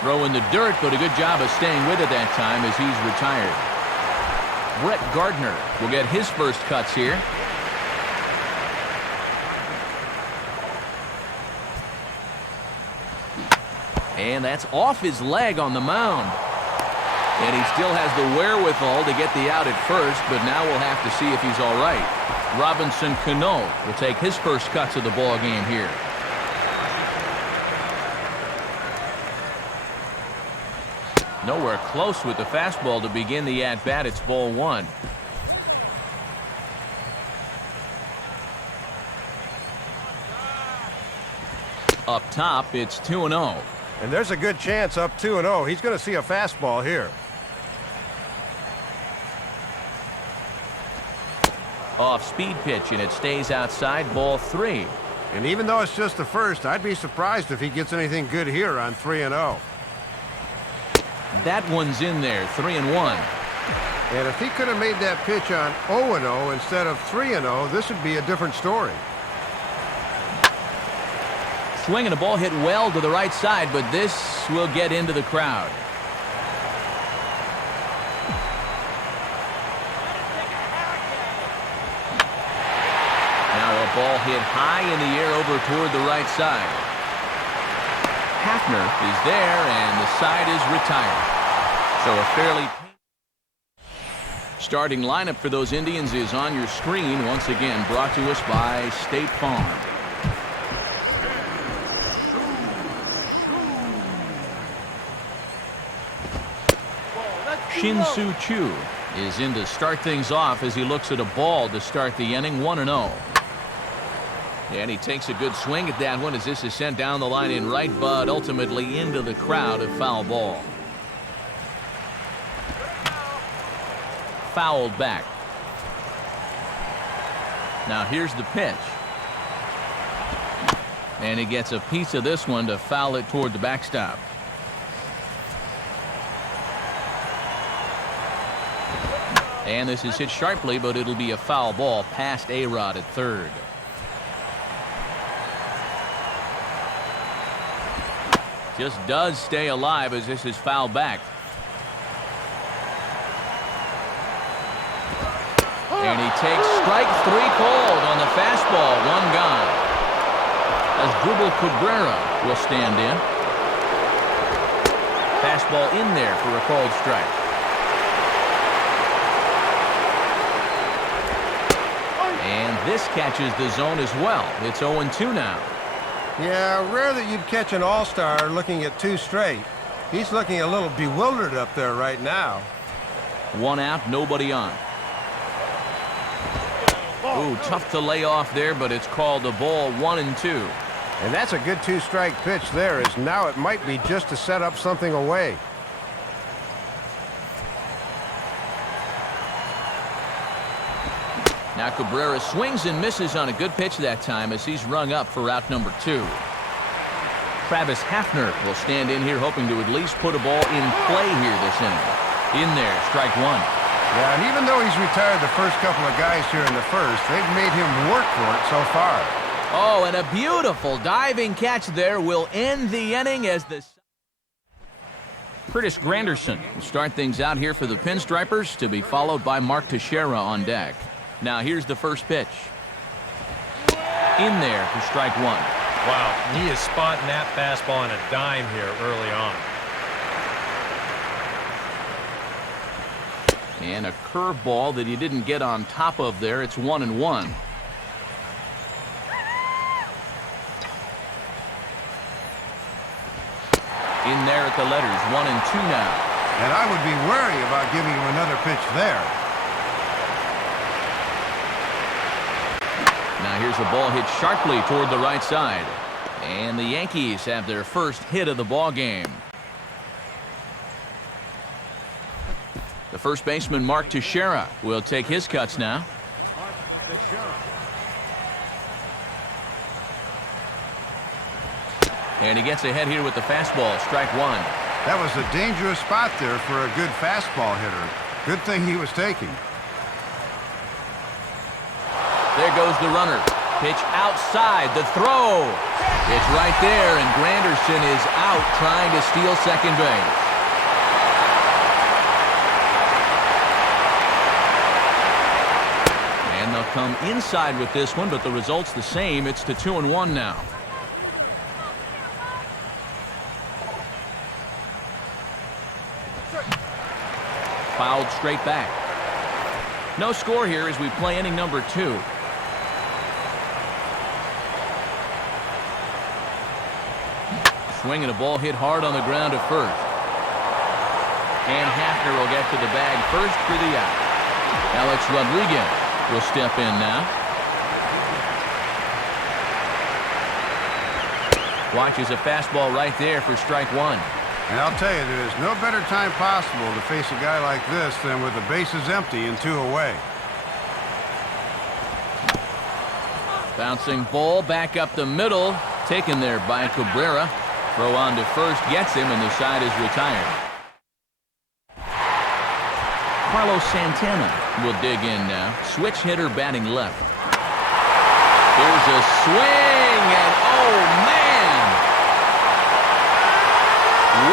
Throw in the dirt, but a good job of staying with it that time as he's retired. Brett Gardner will get his first cuts here. And that's off his leg on the mound. And he still has the wherewithal to get the out at first, but now we'll have to see if he's all right. Robinson Cano will take his first cuts of the ball game here. Nowhere close with the fastball to begin the at-bat. It's ball one. Up top, it's 2-0. And there's a good chance up 2-0. He's going to see a fastball here. Off-speed pitch, and it stays outside, ball three. And even though it's just the first, I'd be surprised if he gets anything good here on 3-0. That one's in there, 3-1. And if he could have made that pitch on 0-0 instead of 3-0, this would be a different story. Swinging a ball hit well to the right side, but this will get into the crowd. Now a ball hit high in the air over toward the right side. Hafner is there, and the side is retired. So a fairly... Starting lineup for those Indians is on your screen, once again brought to us by State Farm. Shin-Soo Choo is in to start things off as he looks at a ball to start the inning, 1-0. And he takes a good swing at that one as this is sent down the line in right, but ultimately into the crowd, a foul ball. Fouled back. Now here's the pitch. And he gets a piece of this one to foul it toward the backstop. And this is hit sharply, but it'll be a foul ball past A-Rod at third. Just does stay alive as this is fouled back. And he takes strike three called on the fastball, one gone. As Dribble Cabrera will stand in. Fastball in there for a called strike. And this catches the zone as well. It's 0-2 now. Yeah, rare that you'd catch an all-star looking at two straight. He's looking a little bewildered up there right now. One out, nobody on. Ooh, tough to lay off there, but it's called a ball, 1-2. And that's a good two-strike pitch there, as now it might be just to set up something away. Now Cabrera swings and misses on a good pitch that time as he's rung up for out number two. Travis Hafner will stand in here hoping to at least put a ball in play here this inning. In there, strike one. Yeah, and even though he's retired the first couple of guys here in the first, they've made him work for it so far. Oh, and a beautiful diving catch there will end the inning as the... Curtis Granderson will start things out here for the Pinstripers, to be followed by Mark Teixeira on deck. Now here's the first pitch. In there for strike one. Wow, he is spotting that fastball on a dime here early on. And a curveball that he didn't get on top of there. It's 1-1. In there at the letters, 1-2 now. And I would be wary about giving him another pitch there. Now here's a ball hit sharply toward the right side. And the Yankees have their first hit of the ball game. The first baseman, Mark Teixeira, will take his cuts now. And he gets ahead here with the fastball, strike one. That was a dangerous spot there for a good fastball hitter. Good thing he was taking. There goes the runner. Pitch outside, the throw. It's right there, and Granderson is out trying to steal second base. And they'll come inside with this one, but the result's the same. It's to 2-1 now. Fouled straight back. No score here as we play inning number 2. Swinging a ball hit hard on the ground to first. And Hafner will get to the bag first for the out. Alex Rodriguez will step in now. Watches a fastball right there for strike one. And I'll tell you, there's no better time possible to face a guy like this than with the bases empty and 2 away. Bouncing ball back up the middle. Taken there by Cabrera. Throw on to first gets him, and the side is retired. Carlos Santana will dig in now. Switch hitter batting left. Here's a swing, and oh man!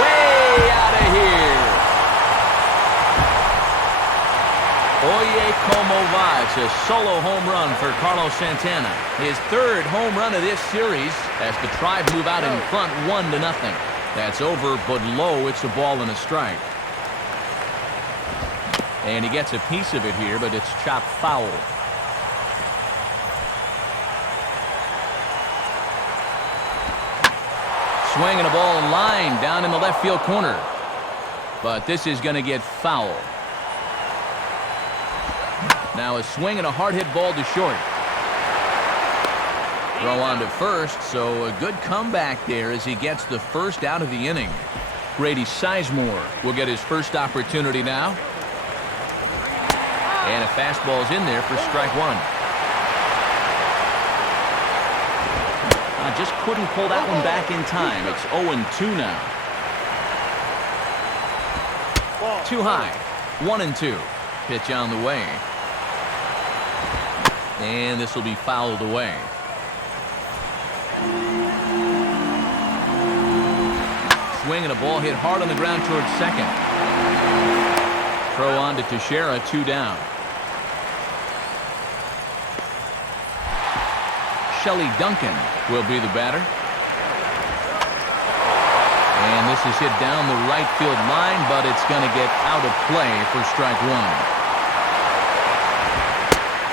Way out of here. Oye como va. It's a solo home run for Carlos Santana. His 3rd home run of this series as the Tribe move out in front 1-0. That's over, but low. It's a ball and a strike. And he gets a piece of it here, but it's chopped foul. Swinging a ball line down in the left field corner. But this is going to get foul. Now a swing and a hard hit ball to short. Throw on to first, so a good comeback there as he gets the first out of the inning. Grady Sizemore will get his first opportunity now. And a fastball's in there for strike one. I just couldn't pull that one back in time. It's 0-2 now. Too high. 1-2. Pitch on the way. And this will be fouled away. Swing and a ball hit hard on the ground towards second. Throw on to Teixeira, 2 down. Shelley Duncan will be the batter. And this is hit down the right field line, but it's going to get out of play for strike one.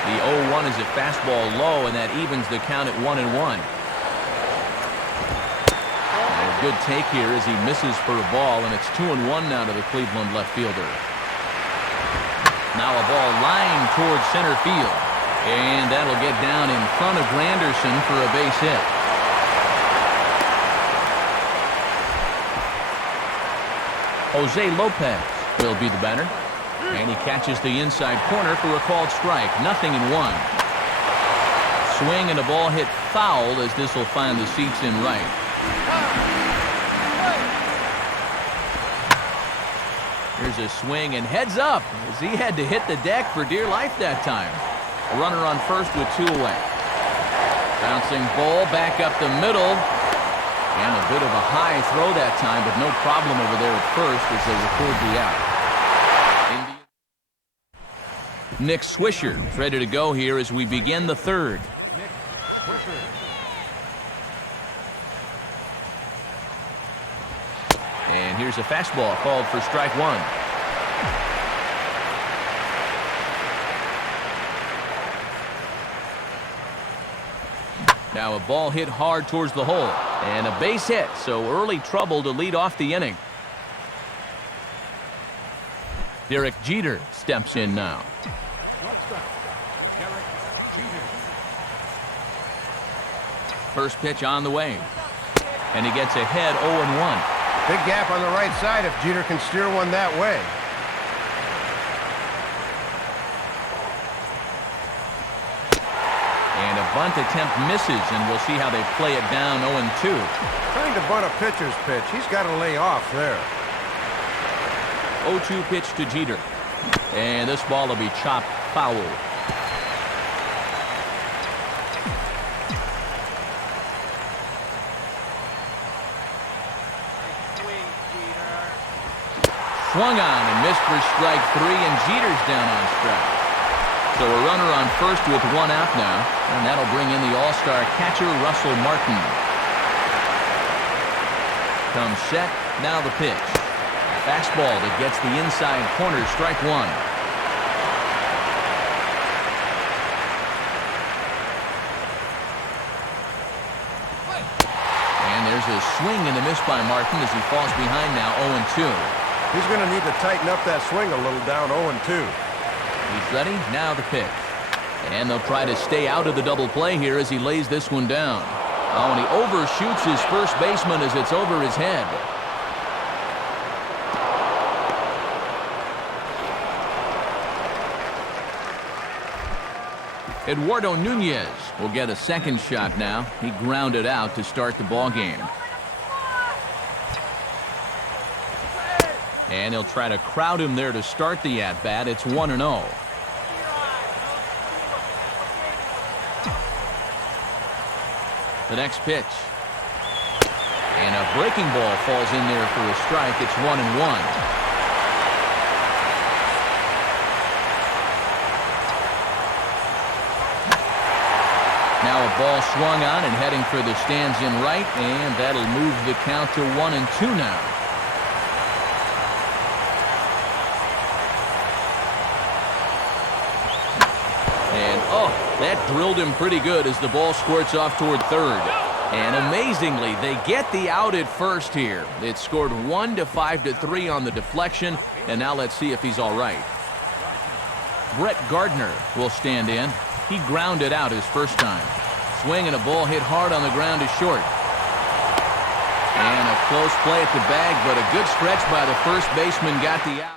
The 0-1 is a fastball low, and that evens the count at 1-1. A good take here as he misses for a ball, and it's 2-1 now to the Cleveland left fielder. Now a ball lined towards center field, and that'll get down in front of Granderson for a base hit. Jose Lopez will be the batter. And he catches the inside corner for a called strike. 0-1. Swing and a ball hit foul as this will find the seats in right. Here's a swing and heads up as he had to hit the deck for dear life that time. A runner on first with 2 away. Bouncing ball back up the middle. And a bit of a high throw that time, but no problem over there at first as they record the out. Nick Swisher is ready to go here as we begin the 3rd. And here's a fastball called for strike one. Now a ball hit hard towards the hole. And a base hit, so early trouble to lead off the inning. Derek Jeter steps in now. First pitch on the way. And he gets ahead 0-1. Big gap on the right side if Jeter can steer one that way. And a bunt attempt misses, and we'll see how they play it down 0-2. Trying to bunt a pitcher's pitch. He's got to lay off there. 0-2 pitch to Jeter. And this ball will be chopped foul. Swung on and missed for strike 3, and Jeter's down on strike. So a runner on first with one out now, and that'll bring in the all-star catcher Russell Martin. Comes set, now the pitch. Fastball that gets the inside corner, strike 1. And there's a swing and a miss by Martin as he falls behind now 0-2. He's going to need to tighten up that swing a little down 0-2. He's ready, now the pitch. And they'll try to stay out of the double play here as he lays this one down. Oh, and he overshoots his first baseman as it's over his head. Eduardo Nunez will get a second shot now. He grounded out to start the ball game. And he'll try to crowd him there to start the at-bat. It's 1-0. The next pitch. And a breaking ball falls in there for a strike. It's 1-1. Now a ball swung on and heading for the stands in right, and that'll move the count to 1-2 now. And oh, that drilled him pretty good as the ball squirts off toward third. And amazingly, they get the out at first here. It scored 1-5-3 on the deflection, and now let's see if he's all right. Brett Gardner will stand in. He grounded out his first time. Swing and a ball hit hard on the ground is short. And a close play at the bag, but a good stretch by the first baseman got the out.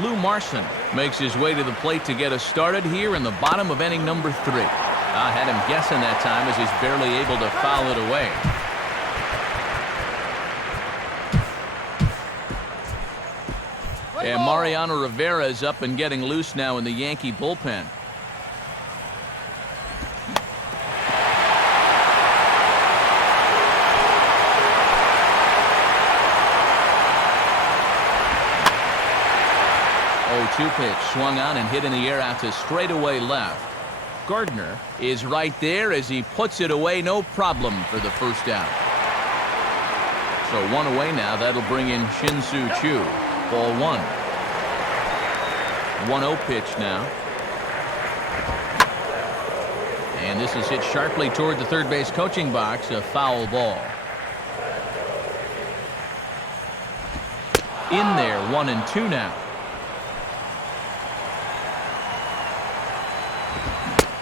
Lou Marson makes his way to the plate to get us started here in the bottom of inning number 3. I had him guessing that time as he's barely able to foul it away. And Mariano Rivera is up and getting loose now in the Yankee bullpen. Oh, 2 pitch swung on and hit in the air out to straightaway left. Gardner is right there as he puts it away, no problem for the first out. So 1 away now. That'll bring in Shin-Soo Choo. Ball 1. 1-0 pitch now. And this is hit sharply toward the third base coaching box, a foul ball. In there, 1-2 now.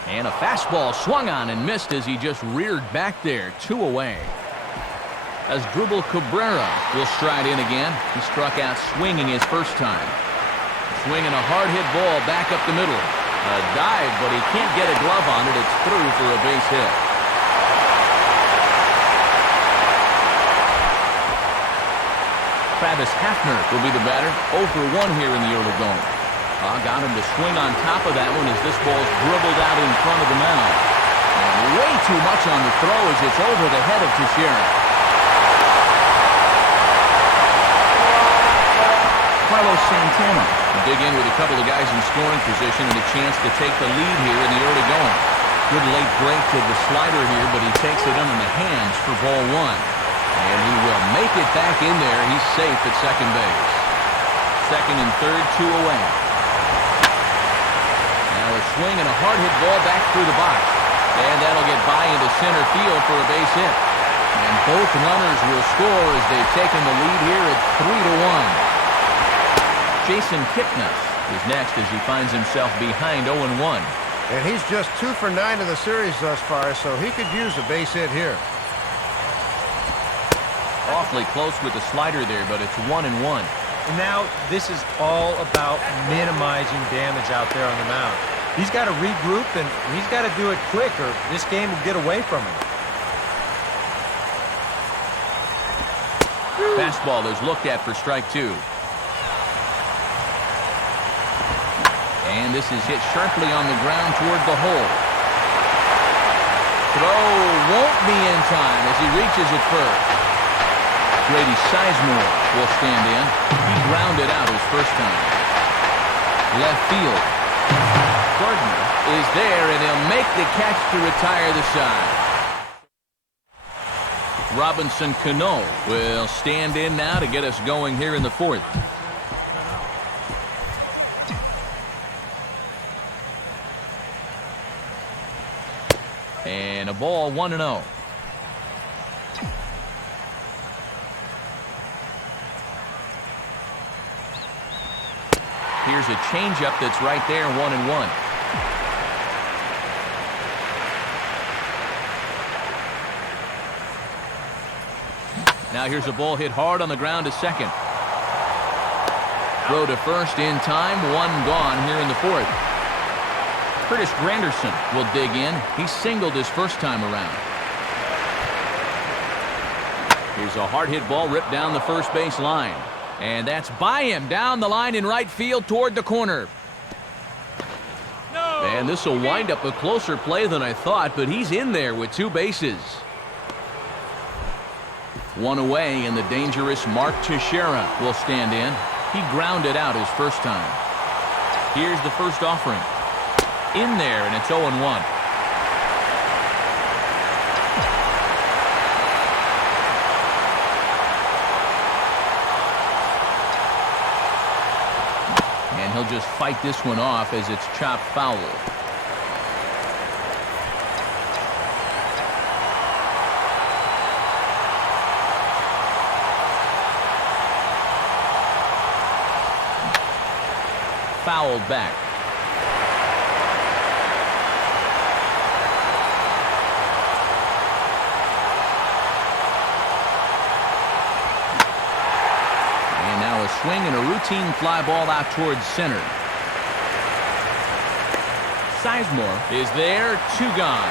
And a fastball swung on and missed as he just reared back there, 2 away. As Drupal Cabrera will stride in again. He struck out swinging his first time. Swinging a hard hit ball back up the middle. A dive, but he can't get a glove on it. It's through for a base hit. Travis Hafner will be the batter. 0 for 1 here in the early going. Got him to swing on top of that one as this ball's dribbled out in front of the mound. And way too much on the throw as it's over the head of Teixeira. Carlos Santana will dig in with a couple of guys in scoring position and a chance to take the lead here in the early going. Good late break to the slider here, but he takes it in the hands for ball 1. And he will make it back in there. He's safe at second base. Second and third, 2 away. Now a swing and a hard hit ball back through the box. And that'll get by into center field for a base hit. And both runners will score as they've taken the lead here at 3-1. Jason Kipnis is next as he finds himself behind 0-1. And he's just 2 for 9 of the series thus far, so he could use a base hit here. Awfully close with the slider there, but it's 1-1. And now this is all about minimizing damage out there on the mound. He's got to regroup, and he's got to do it quick, or this game will get away from him. Fastball is looked at for strike 2. And this is hit sharply on the ground toward the hole. Throw won't be in time as he reaches it first. Grady Sizemore will stand in. He grounded out his first time. Left field. Gardner is there, and he'll make the catch to retire the side. Robinson Cano will stand in now to get us going here in the 4th. And a ball 1-0. Here's a changeup that's right there, 1-1. Now here's a ball hit hard on the ground to second. Throw to first in time, 1 gone here in the 4th. Curtis Granderson will dig in. He singled his first time around. Here's a hard hit ball ripped down the first base line. And that's by him down the line in right field toward the corner. No. And this will wind up a closer play than I thought, but he's in there with 2 bases. 1 away, and the dangerous Mark Teixeira will stand in. He grounded out his first time. Here's the first offering. In there, and it's 0-1. And he'll just fight this one off as it's chopped foul. Fouled back. And now a swing and a routine fly ball out towards center. Sizemore is there, 2 gone.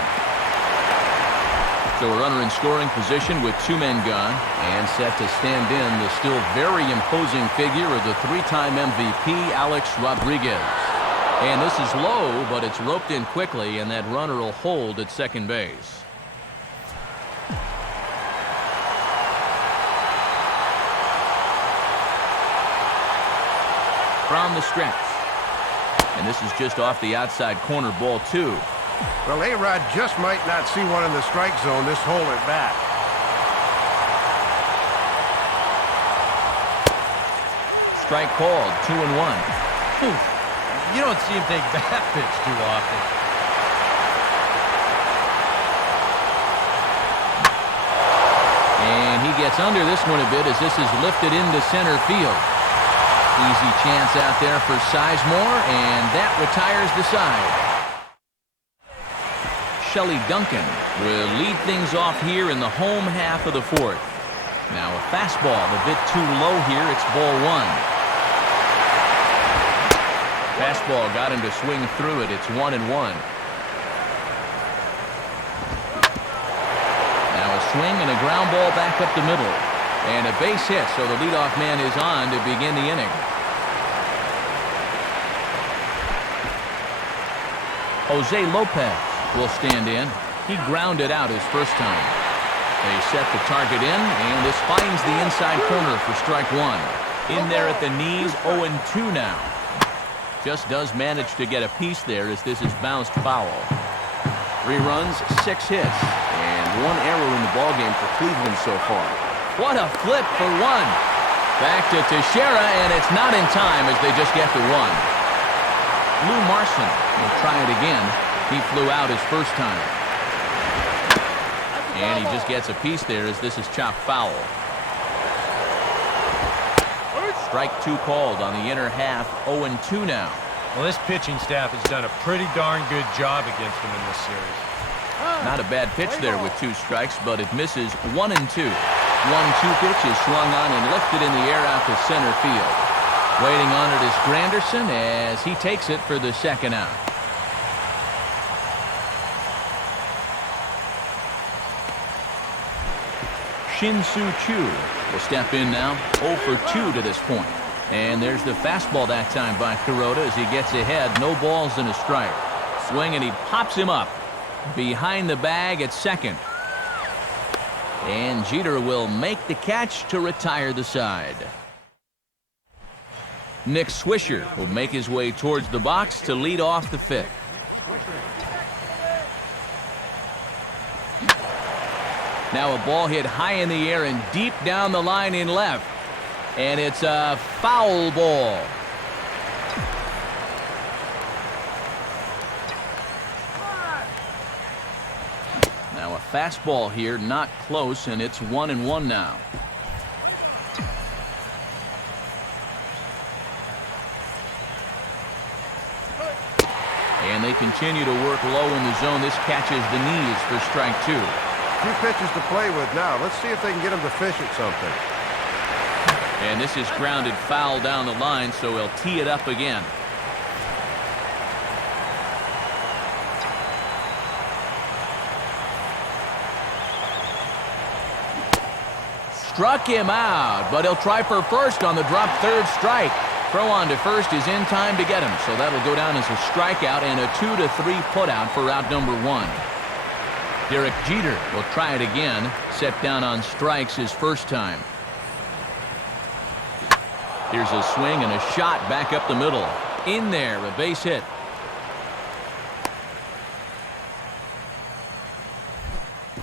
So a runner in scoring position with 2 men gone, and set to stand in the still very imposing figure of the 3-time MVP, Alex Rodriguez. And this is low, but it's roped in quickly, and that runner will hold at second base. From the stretch. And this is just off the outside corner, ball 2. Well, A-Rod just might not see one in the strike zone this hole at bat. Strike called, 2-1. You don't see him take that pitch too often. And he gets under this one a bit as this is lifted into center field. Easy chance out there for Sizemore, and that retires the side. Shelley Duncan will lead things off here in the home half of the 4th. Now a fastball a bit too low here. It's ball 1. Fastball got him to swing through it. It's 1-1. Now a swing and a ground ball back up the middle. And a base hit, so the leadoff man is on to begin the inning. Jose Lopez will stand in. He grounded out his first time. They set the target in, and this finds the inside corner for strike 1. In there at the knees, 0-2 now. Just does manage to get a piece there as this is bounced foul. 3 runs, 6 hits, and 1 error in the ballgame for Cleveland so far. What a flip for 1. Back to Teixeira, and it's not in time as they just get to 1. Lou Marson will try it again. He flew out his first time. And he just gets a piece there as this is chopped foul. Strike 2 called on the inner half, 0-2 now. Well, this pitching staff has done a pretty darn good job against him in this series. Not a bad pitch there with 2 strikes, but it misses 1 and 2. 1-2 pitch is swung on and lifted in the air out to center field. Waiting on it is Granderson as he takes it for the second out. Shin-Soo Choo will step in now, 0 for 2 to this point. And there's the fastball that time by Kuroda as he gets ahead. No balls and a strike. Swing and he pops him up behind the bag at second. And Jeter will make the catch to retire the side. Nick Swisher will make his way towards the box to lead off the 5th. Now a ball hit high in the air and deep down the line in left. And it's a foul ball. Now a fastball here, not close, and it's 1-1 now. And they continue to work low in the zone. This catches the knees for strike 2. Few pitches to play with now. Let's see if they can get him to fish at something. And this is grounded foul down the line, so he'll tee it up again. Struck him out, but he'll try for first on the drop third strike. Throw on to first is in time to get him, so that'll go down as a strikeout and a 2-3 putout for out number 1. Derek Jeter will try it again, set down on strikes his first time. Here's a swing and a shot back up the middle. In there, a base hit.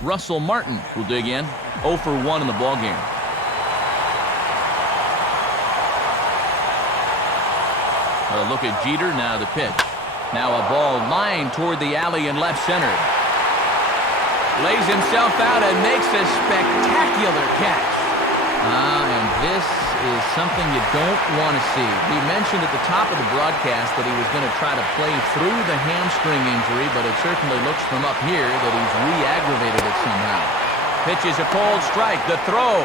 Russell Martin will dig in, 0 for 1 in the ballgame. A look at Jeter, now the pitch. Now a ball lined toward the alley in left center. Lays himself out and makes a spectacular catch. And this is something you don't want to see. We mentioned at the top of the broadcast that he was going to try to play through the hamstring injury, but it certainly looks from up here that he's re-aggravated it somehow. Pitch is a cold strike. The throw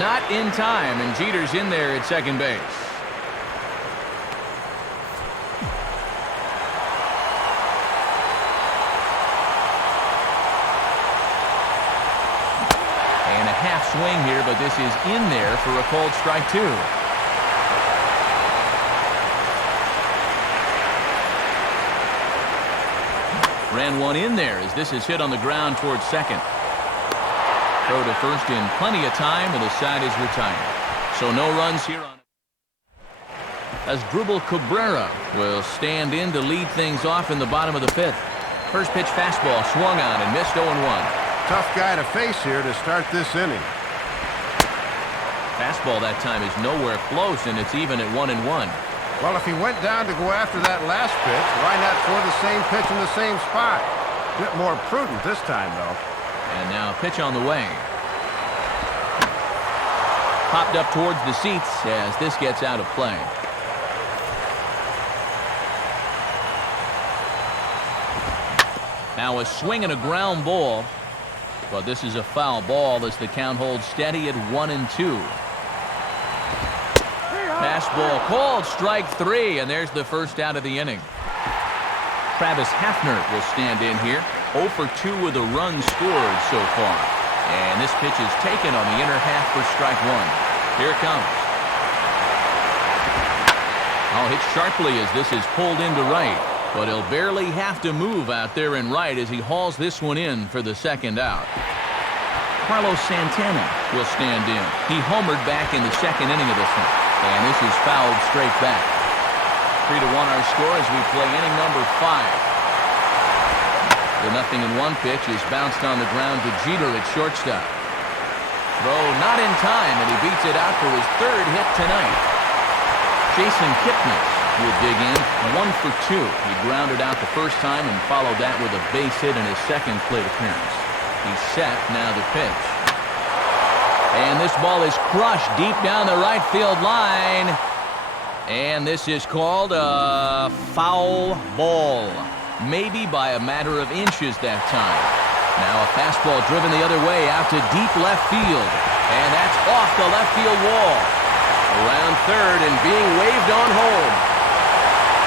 not in time, and Jeter's in there at second base. Half swing here, but this is in there for a cold strike 2. Ran one in there as this is hit on the ground towards second. Throw to first in plenty of time, and the side is retired. So no runs here on as Drupal Cabrera will stand in to lead things off in the bottom of the 5th. First pitch fastball swung on and missed 0-1. Tough guy to face here to start this inning. Fastball that time is nowhere close, and it's even at 1-1. Well, if he went down to go after that last pitch, why not throw the same pitch in the same spot? A bit more prudent this time, though. And now a pitch on the way. Popped up towards the seats as this gets out of play. Now a swing and a ground ball. But this is a foul ball as the count holds steady at 1-2. Fastball called, strike 3, and there's the first out of the inning. Travis Hafner will stand in here, 0 for 2 with a run scored so far. And this pitch is taken on the inner half for strike 1. Here it comes. Oh, hit sharply as this is pulled into right. But he'll barely have to move out there in right as he hauls this one in for the second out. Carlos Santana will stand in. He homered back in the second inning of this one. And this is fouled straight back. 3-1 our score as we play inning number 5. The 0-1 pitch is bounced on the ground to Jeter at shortstop. Throw not in time, and he beats it out for his 3rd hit tonight. Jason Kipnis will dig in, 1 for 2. He grounded out the first time and followed that with a base hit in his second plate appearance. He's set, now the pitch. And this ball is crushed deep down the right field line. And this is called a foul ball. Maybe by a matter of inches that time. Now a fastball driven the other way out to deep left field. And that's off the left field wall. Around third and being waved on home.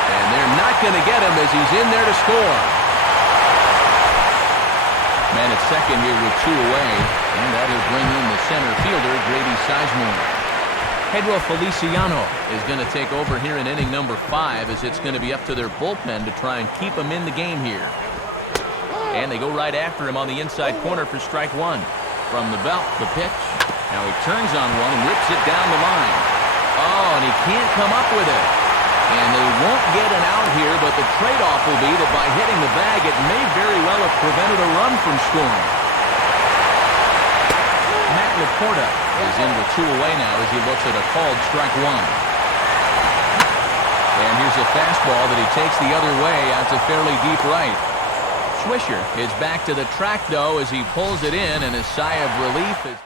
And they're not going to get him as he's in there to score. Man at second here with 2 away. And that'll bring in the center fielder, Grady Sizemore. Pedro Feliciano is going to take over here in inning number 5 as it's going to be up to their bullpen to try and keep him in the game here. And they go right after him on the inside corner for strike 1. From the belt, the pitch. Now he turns on one and rips it down the line. Oh, and he can't come up with it. And they won't get an out here, but the trade-off will be that by hitting the bag, it may very well have prevented a run from scoring. Matt Laporta is in with 2 away now as he looks at a called strike 1. And here's a fastball that he takes the other way out to fairly deep right. Swisher is back to the track, though, as he pulls it in, and a sigh of relief as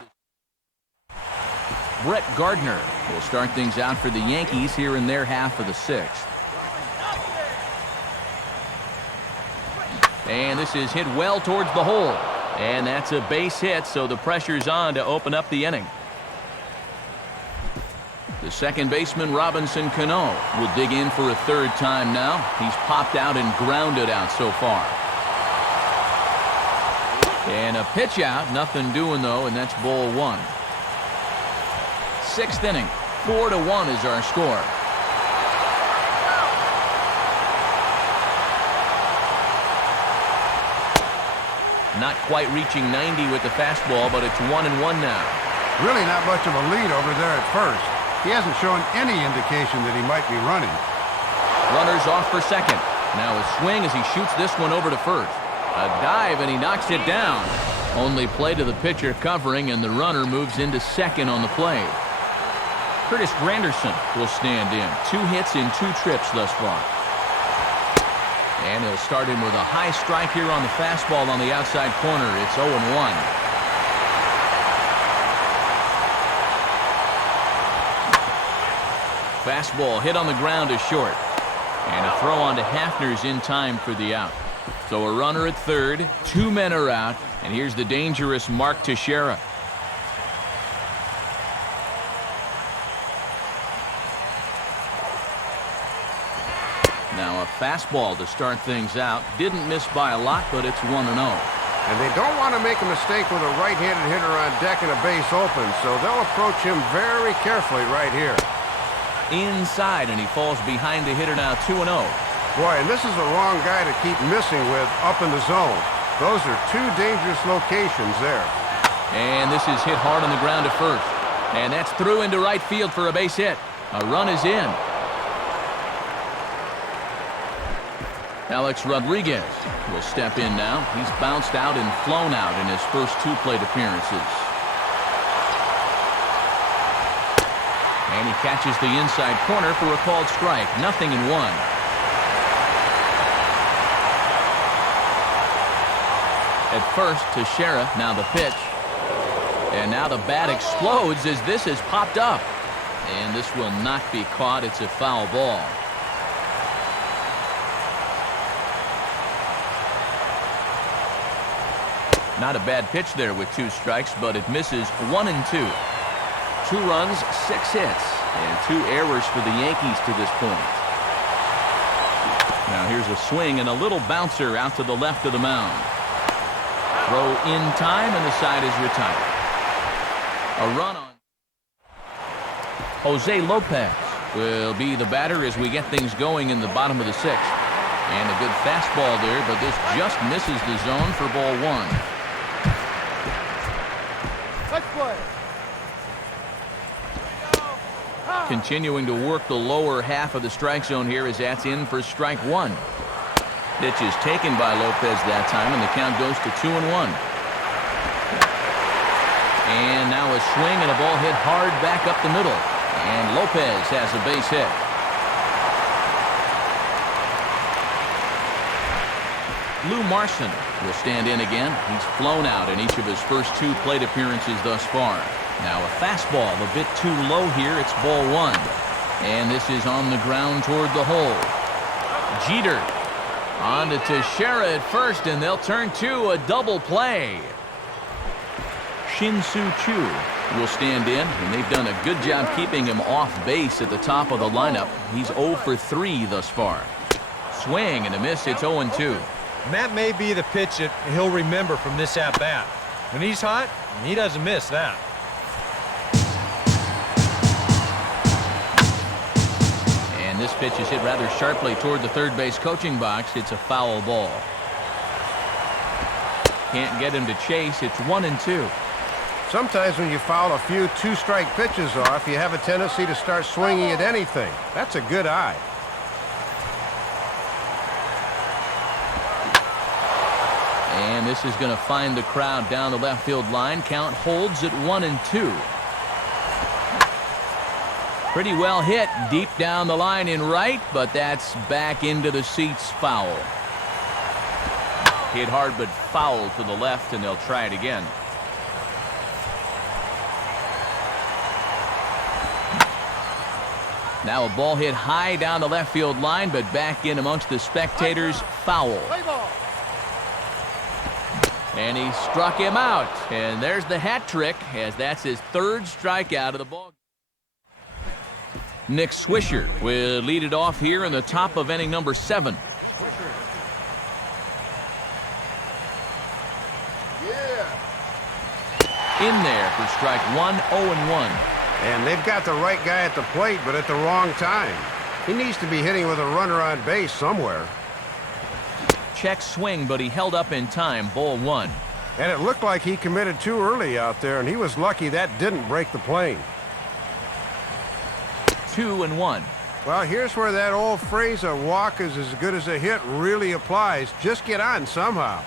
Brett Gardner will start things out for the Yankees here in their half of the 6th. And this is hit well towards the hole. And that's a base hit, so the pressure's on to open up the inning. The second baseman, Robinson Cano, will dig in for a 3rd time now. He's popped out and grounded out so far. And a pitch out, nothing doing though, and that's ball 1. 6th inning, 4-1 is our score. Not quite reaching 90 with the fastball, but it's 1-1 now. Really not much of a lead over there at first. He hasn't shown any indication that he might be running. Runners off for second. Now a swing as he shoots this one over to first. A dive and he knocks it down. Only play to the pitcher covering, and the runner moves into second on the play. Curtis Granderson will stand in. 2 hits in 2 trips thus far. And he'll start him with a high strike here on the fastball on the outside corner. It's 0-1. Fastball hit on the ground is short. And a throw on to Hafner's in time for the out. So a runner at third, 2 men are out, and here's the dangerous Mark Teixeira. Now a fastball to start things out. Didn't miss by a lot, but it's 1-0. And they don't want to make a mistake with a right-handed hitter on deck and a base open, so they'll approach him very carefully right here. Inside, and he falls behind the hitter now, 2-0. Boy, and this is the wrong guy to keep missing with up in the zone. Those are 2 dangerous locations there. And this is hit hard on the ground to first. And that's through into right field for a base hit. A run is in. Alex Rodriguez will step in now. He's bounced out and flown out in his first 2 plate appearances. And he catches the inside corner for a called strike. 0-1. At first, Teixeira, now the pitch. And now the bat explodes as this has popped up. And this will not be caught. It's a foul ball. Not a bad pitch there with 2 strikes, but it misses 1-2. 2 runs, 6 hits, and 2 errors for the Yankees to this point. Now here's a swing and a little bouncer out to the left of the mound. Throw in time, and the side is retired. A run on. Jose Lopez will be the batter as we get things going in the bottom of the 6th. And a good fastball there, but this just misses the zone for ball 1. Let's play. Continuing to work the lower half of the strike zone here as that's in for strike 1. Pitch is taken by Lopez that time, and the count goes to 2-1. And now a swing and a ball hit hard back up the middle. And Lopez has a base hit. Lou Marson will stand in again. He's flown out in each of his first 2 plate appearances thus far. Now a fastball a bit too low here. It's ball 1. And this is on the ground toward the hole. Jeter on to Teixeira at first, and they'll turn to a double play. Shin-Soo Choo will stand in, and they've done a good job keeping him off base at the top of the lineup. He's 0 for 3 thus far. Swing and a miss. It's 0-2. And that may be the pitch that he'll remember from this at-bat. When he's hot, he doesn't miss that. And this pitch is hit rather sharply toward the third base coaching box. It's a foul ball. Can't get him to chase. It's 1-2. Sometimes when you foul a few two-strike pitches off, you have a tendency to start swinging at anything. That's a good eye. And this is going to find the crowd down the left field line. Count holds at 1-2. Pretty well hit deep down the line in right, but that's back into the seats, foul. Hit hard but foul to the left, and they'll try it again. Now a ball hit high down the left field line, but back in amongst the spectators, foul. And he struck him out. And there's the hat trick, as that's his third strikeout of the ball. Nick Swisher will lead it off here in the top of inning number 7. In there for strike 1, 0-1. And they've got the right guy at the plate, but at the wrong time. He needs to be hitting with a runner on base somewhere. Check swing, but he held up in time. Ball 1. And it looked like he committed too early out there, and he was lucky that didn't break the plane. 2-1. Well, here's where that old phrase, a walk is as good as a hit, really applies. Just get on somehow.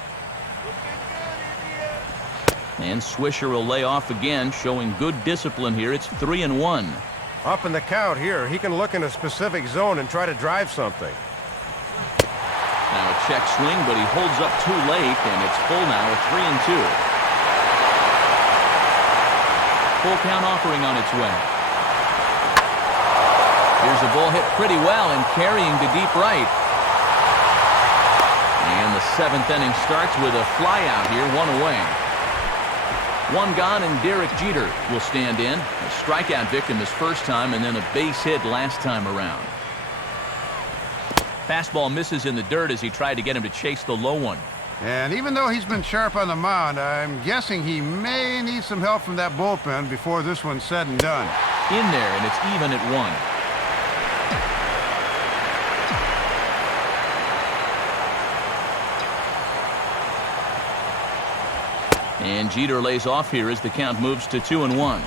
And Swisher will lay off again, showing good discipline here. It's 3-1. Up in the count here, he can look in a specific zone and try to drive something. Now a check swing, but he holds up too late, and it's full now at 3-2. Full count offering on its way. Here's a ball hit pretty well and carrying to deep right. And the 7th inning starts with a flyout here, 1 away. 1 gone, and Derek Jeter will stand in. A strikeout victim his first time, and then a base hit last time around. Fastball misses in the dirt as he tried to get him to chase the low one. And even though he's been sharp on the mound, I'm guessing he may need some help from that bullpen before this one's said and done. In there, and it's even at 1. And Jeter lays off here as the count moves to 2-1.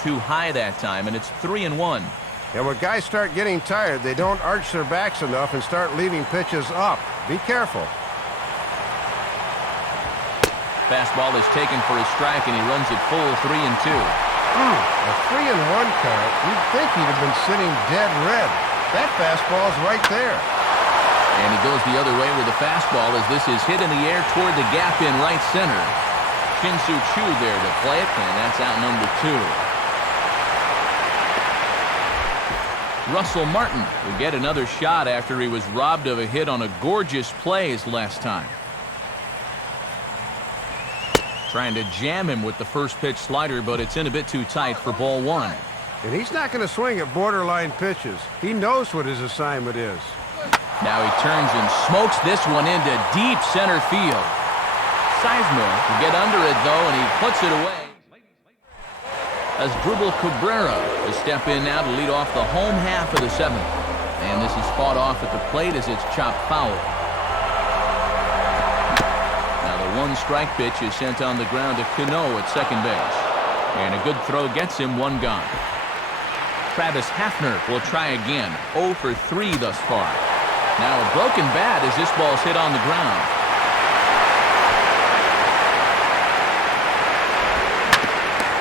Too high that time, and it's 3-1. And when guys start getting tired, they don't arch their backs enough and start leaving pitches up. Be careful. Fastball is taken for a strike, and he runs it full 3-2. A 3-1 count. You'd think he'd have been sitting dead red. That fastball's right there. And he goes the other way with the fastball as this is hit in the air toward the gap in right center. Shin-Soo Choo there to play it, and that's out number 2. Russell Martin will get another shot after he was robbed of a hit on a gorgeous play his last time. Trying to jam him with the first pitch slider, but it's in a bit too tight for ball 1. And he's not going to swing at borderline pitches. He knows what his assignment is. Now he turns and smokes this one into deep center field. Sizemore will get under it, though, and he puts it away. As Drupal Cabrera to step in now to lead off the home half of the 7th. And this is fought off at the plate as it's chopped foul. Now the 1 strike pitch is sent on the ground to Cano at second base. And a good throw gets him 1 gone. Travis Hafner will try again. 0 for 3 thus far. Now a broken bat as this ball's hit on the ground.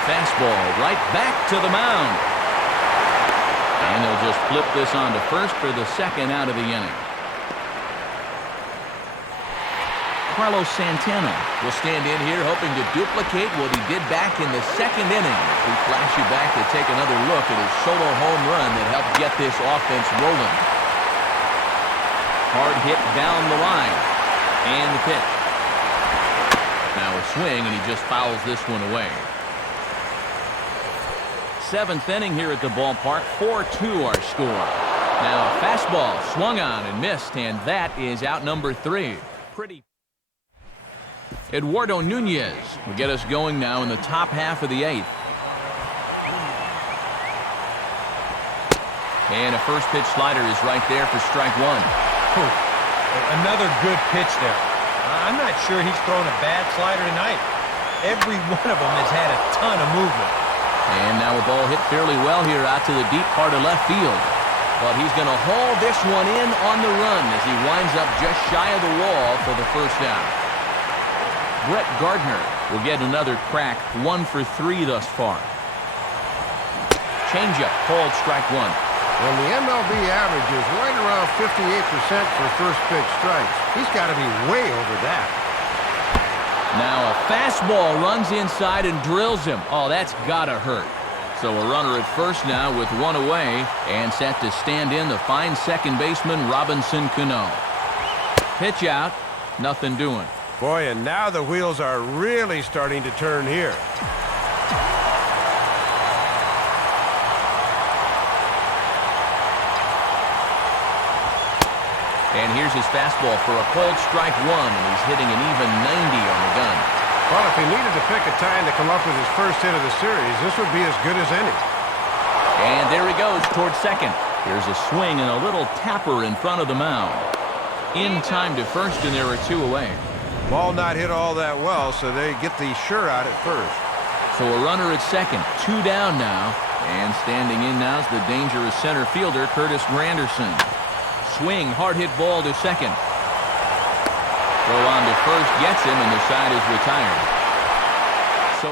Fastball right back to the mound. And they'll just flip this on to first for the 2nd out of the inning. Carlos Santana will stand in here hoping to duplicate what he did back in the second inning. We flash you back to take another look at his solo home run that helped get this offense rolling. Hard hit down the line. And the pitch. Now a swing, and he just fouls this one away. Seventh inning here at the ballpark. 4-2 our score. Now a fastball swung on and missed, and that is out number 3. Pretty. Eduardo Nunez will get us going now in the top half of the 8th. And a first pitch slider is right there for strike 1. Another good pitch there. I'm not sure he's thrown a bad slider tonight. Every one of them has had a ton of movement. And now a ball hit fairly well here out to the deep part of left field. But he's going to haul this one in on the run as he winds up just shy of the wall for the first out. Brett Gardner will get another crack, 1 for 3 thus far. Changeup called strike 1. When the MLB average is right around 58% for first pitch strikes, he's got to be way over that. Now a fastball runs inside and drills him. Oh, that's gotta hurt. So a runner at first now with 1 away, and set to stand in the fine second baseman Robinson Cano. Pitch out, nothing doing. Boy, and now the wheels are really starting to turn here. And here's his fastball for a cold strike 1, and he's hitting an even 90 on the gun. Well, if he needed to pick a time to come up with his first hit of the series, this would be as good as any. And there he goes towards second. Here's a swing and a little tapper in front of the mound. In time to first, and there are 2 away. Ball not hit all that well, so they get the sure out at first. So a runner at second, 2 down now. And standing in now is the dangerous center fielder, Curtis Granderson. Swing, hard hit ball to second. Throw on to first, gets him, and the side is retired. So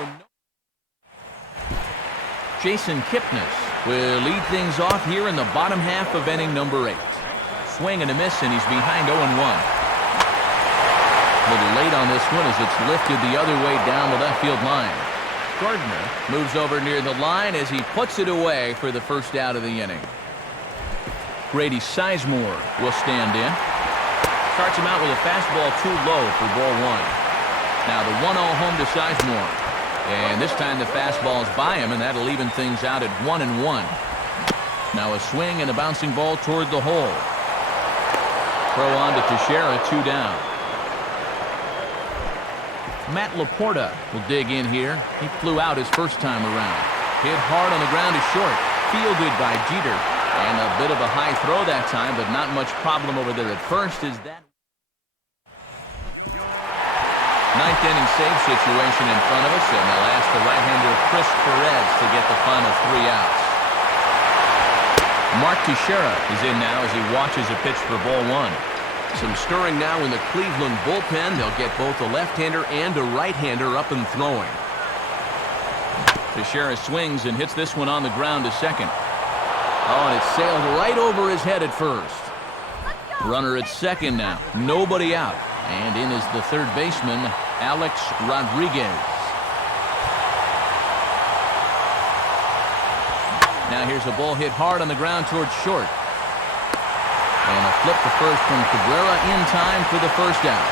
Jason Kipnis will lead things off here in the bottom half of inning number 8. Swing and a miss, and he's behind 0-1. A little late on this one as it's lifted the other way down the left field line. Gardner moves over near the line as he puts it away for the first out of the inning. Grady Sizemore will stand in. Starts him out with a fastball too low for ball 1. Now the 1-0 home to Sizemore. And this time the fastball is by him, and that'll even things out at 1-1. Now a swing and a bouncing ball toward the hole. Throw on to Teixeira, 2 down. Matt Laporta will dig in here. He flew out his first time around. Hit hard on the ground to short. Fielded by Jeter. And a bit of a high throw that time, but not much problem over there at first. Is that 9th inning save situation in front of us, and they'll ask the right-hander Chris Perez to get the final 3 outs. Mark Teixeira is in now as he watches a pitch for ball 1. Some stirring now in the Cleveland bullpen. They'll get both a left-hander and a right-hander up and throwing. Teixeira swings and hits this one on the ground to second. Oh, and it sailed right over his head at first. Runner at second now. Nobody out. And in is the third baseman, Alex Rodriguez. Now here's a ball hit hard on the ground towards short. And a flip to first from Cabrera in time for the first out.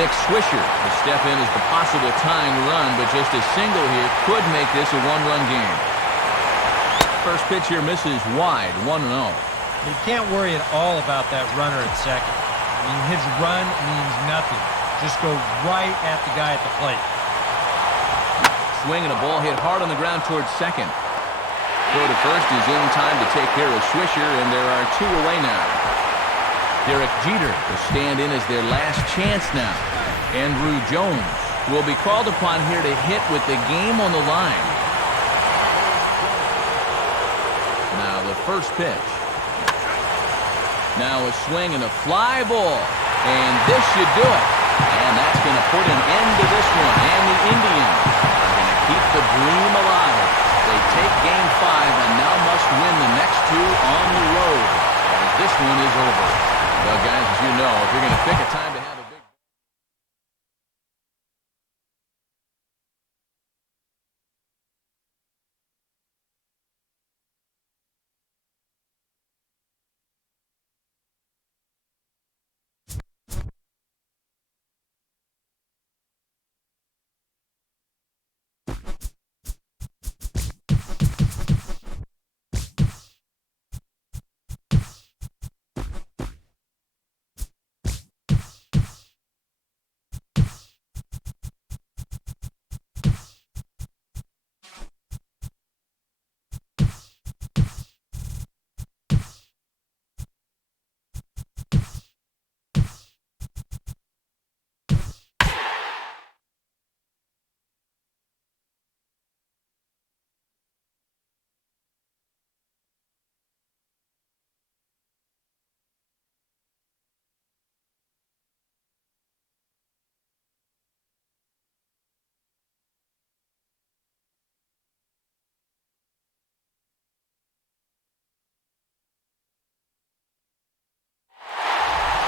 Nick Swisher will step in as the possible tying run, but just a single here could make this a 1-run game. First pitch here misses wide, 1-0. You can't worry at all about that runner at second. I mean, his run means nothing. Just go right at the guy at the plate. Swing and a ball hit hard on the ground towards second. Throw to first is in time to take care of Swisher, and there are 2 away now. Derek Jeter will stand in as their last chance now. Andrew Jones will be called upon here to hit with the game on the line. Now the first pitch. Now a swing and a fly ball. And this should do it. And that's going to put an end to this one. And the Indians are going to keep the dream alive. They take Game 5 and now must win the next 2 on the road, as this one is over. Well, guys, as you know, if you're going to pick a time to have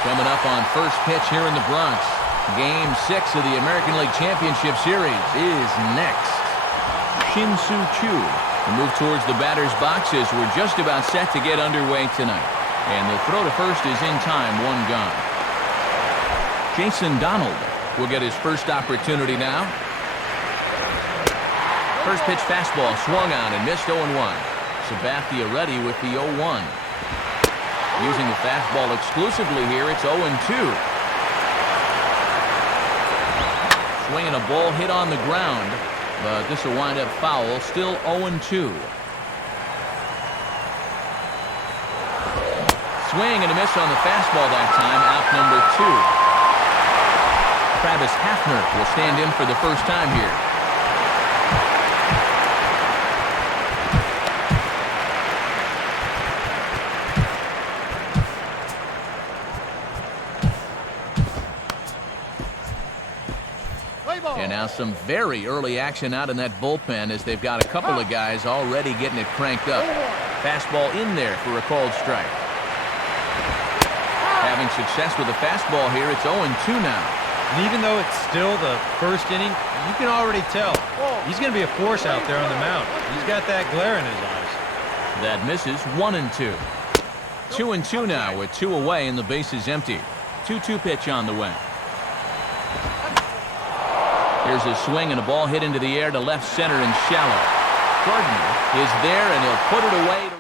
Coming up on first pitch here in the Bronx. Game 6 of the American League Championship Series is next. Shin-Soo Choo will move towards the batter's boxes. We're just about set to get underway tonight. And the throw to first is in time, one gone. Jason Donald will get his first opportunity now. First pitch fastball swung on and missed 0-1. Sabathia ready with the 0-1. Using the fastball exclusively here, it's 0-2. Swinging a ball hit on the ground, but this will wind up foul, still 0-2. Swing and a miss on the fastball that time, out number 2. Travis Hafner will stand in for the first time here. And now some very early action out in that bullpen as they've got a couple of guys already getting it cranked up. Fastball in there for a called strike. Having success with the fastball here, it's 0-2 now. And even though it's still the first inning, you can already tell he's going to be a force out there on the mound. He's got that glare in his eyes. That misses, 1-2. 2-2 now with 2 away and the bases empty. 2-2 pitch on the way. Here's a swing and a ball hit into the air to left center and shallow. Gardner is there and he'll put it away.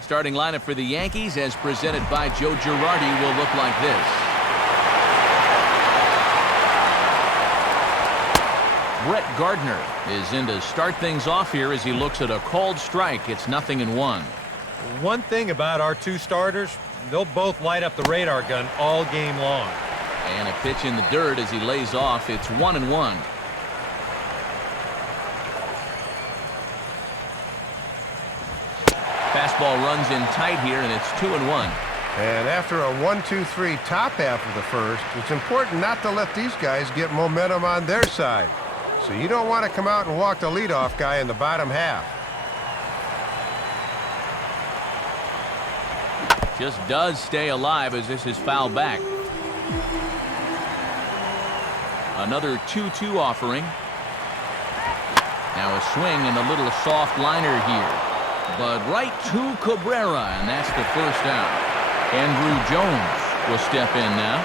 Starting lineup for the Yankees as presented by Joe Girardi will look like this. Brett Gardner is in to start things off here as he looks at a called strike. It's 0-1. One thing about our two starters, they'll both light up the radar gun all game long. And a pitch in the dirt as he lays off. It's 1-1. Fastball runs in tight here, and it's 2-1. And after a 1-2-3 top half of the first, it's important not to let these guys get momentum on their side. So you don't want to come out and walk the leadoff guy in the bottom half. Just does stay alive as this is fouled back. Another 2-2 offering. Now a swing and a little soft liner here. But right to Cabrera, and that's the first out. Andrew Jones will step in now.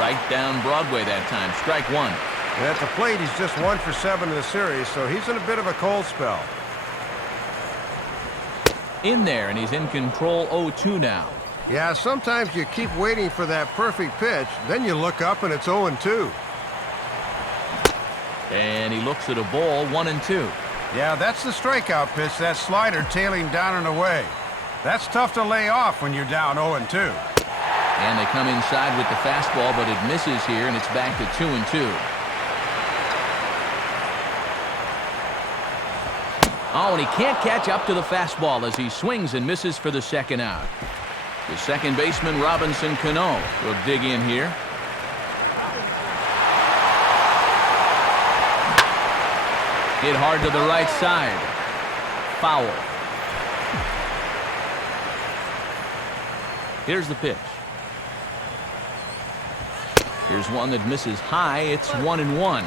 Right down Broadway that time. Strike one. And at the plate, he's just 1 for 7 in the series, so he's in a bit of a cold spell. In there, and he's in control 0-2 now. Yeah, sometimes you keep waiting for that perfect pitch, then you look up and it's 0-2. And he looks at a ball, 1-2. Yeah, that's the strikeout pitch, that slider tailing down and away. That's tough to lay off when you're down 0-2. And they come inside with the fastball, but it misses here, and it's back to 2-2. Oh, and he can't catch up to the fastball as he swings and misses for the second out. The second baseman, Robinson Cano, will dig in here. Hit hard to the right side. Foul. Here's the pitch. Here's one that misses high. It's 1-1.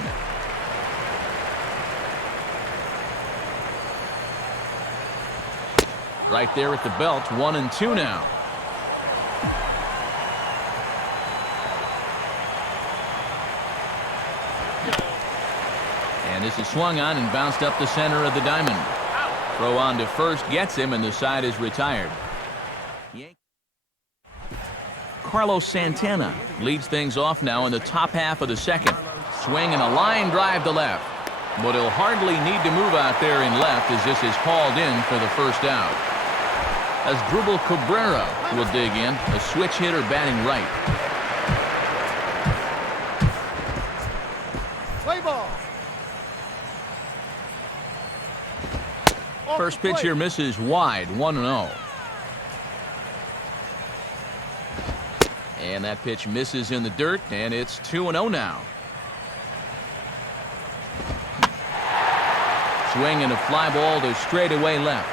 Right there at the belt, 1-2 now. And this is swung on and bounced up the center of the diamond. Throw on to first gets him, and the side is retired. Carlos Santana leads things off now in the top half of the second. Swing and a line drive to left. But he'll hardly need to move out there in left as this is called in for the first out. As Drupal Cabrera will dig in, a switch hitter batting right. Play ball. First pitch here misses wide, 1-0. And that pitch misses in the dirt, and it's 2-0 now. Swing and a fly ball to straightaway left.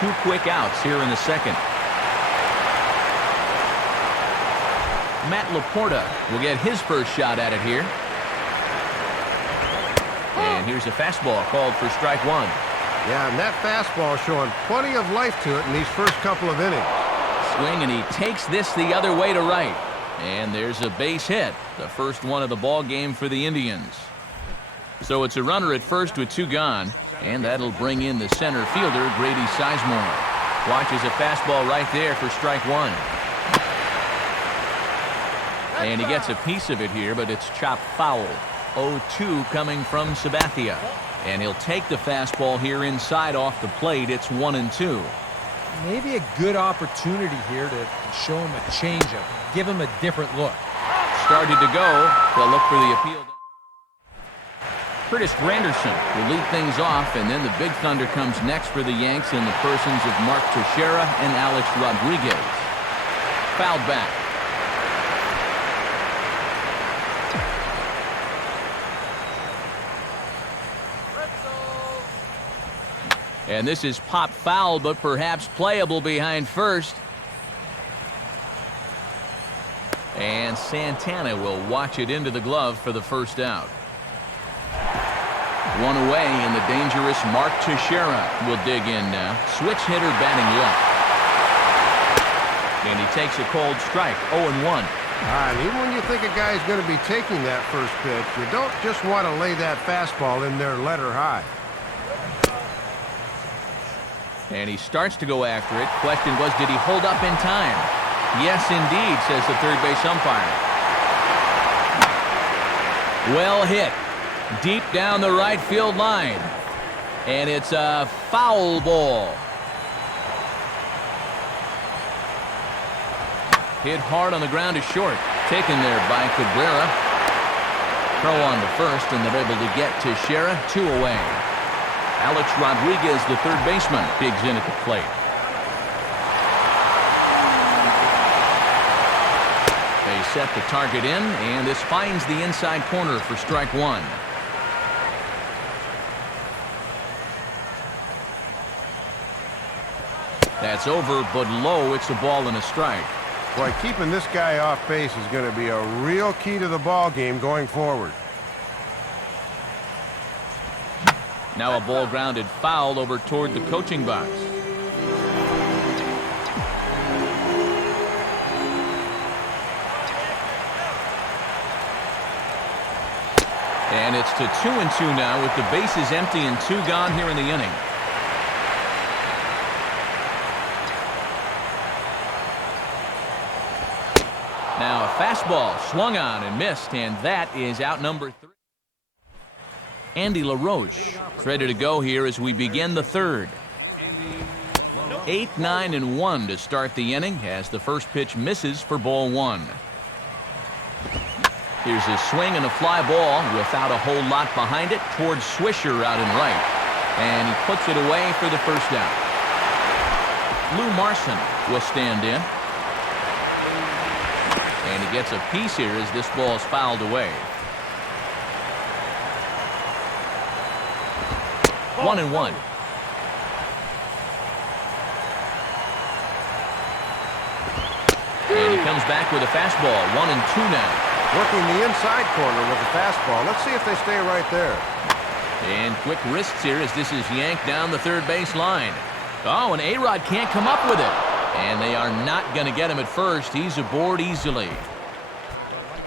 2 quick outs here in the second. Matt Laporta will get his first shot at it here. And here's a fastball called for strike 1. Yeah, and that fastball showing plenty of life to it in these first couple of innings. Swing, and he takes this the other way to right. And there's a base hit, the first one of the ball game for the Indians. So it's a runner at first with 2 gone, and that'll bring in the center fielder, Grady Sizemore. Watches a fastball right there for strike 1. And he gets a piece of it here, but it's chopped foul. 0-2 coming from Sabathia. And he'll take the fastball here inside off the plate. It's 1-2. Maybe a good opportunity here to show him a changeup, give him a different look. Started to go. They'll look for the appeal. Curtis Granderson will lead things off, and then the big thunder comes next for the Yanks in the persons of Mark Teixeira and Alex Rodriguez. Fouled back. And this is pop foul, but perhaps playable behind first. And Santana will watch it into the glove for the first out. 1 away, and the dangerous Mark Teixeira will dig in now. Switch hitter batting left. And he takes a cold strike, 0-1. And even when you think a guy's going to be taking that first pitch, you don't just want to lay that fastball in there letter high. And he starts to go after it. Question was, did he hold up in time? Yes, indeed, says the third base umpire. Well hit. Deep down the right field line. And it's a foul ball. Hit hard on the ground to short. Taken there by Cabrera. Throw on the first, and they're able to get Teixeira 2 away. Alex Rodriguez, the third baseman, digs in at the plate. They set the target in, and this finds the inside corner for strike 1. That's over, but low. It's a ball and a strike. Boy, keeping this guy off base is going to be a real key to the ball game going forward. Now a ball grounded foul over toward the coaching box. And it's to 2-2 now with the bases empty and 2 gone here in the inning. Now a fastball swung on and missed, and that is out number 3. Andy LaRoche ready to go here as we begin the third. 8-9-1 to start the inning as the first pitch misses for ball 1. Here's a swing and a fly ball without a whole lot behind it towards Swisher out in right. And he puts it away for the first out. Lou Marson will stand in. And he gets a piece here as this ball is fouled away. 1-1. And he comes back with a fastball. 1-2 now. Working the inside corner with a fastball. Let's see if they stay right there. And quick wrists here as this is yanked down the third base line. Oh, and A-Rod can't come up with it. And they are not going to get him at first. He's aboard easily.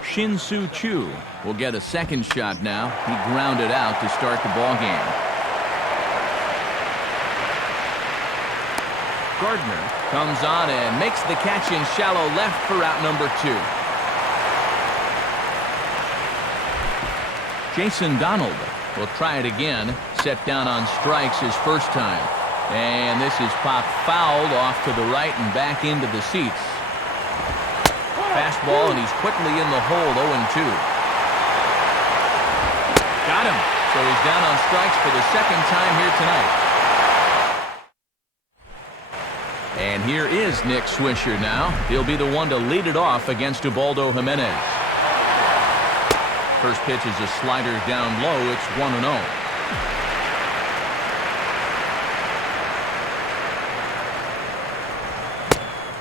Shin-Soo Choo will get a second shot now. He grounded out to start the ball game. Gardner comes on and makes the catch in shallow left for out number 2. Jason Donald will try it again. Set down on strikes his first time. And this is popped fouled off to the right and back into the seats. Fastball, and he's quickly in the hole, 0-2. Got him. So he's down on strikes for the second time here tonight. And here is Nick Swisher now. He'll be the one to lead it off against Ubaldo Jimenez. First pitch is a slider down low. It's 1-0.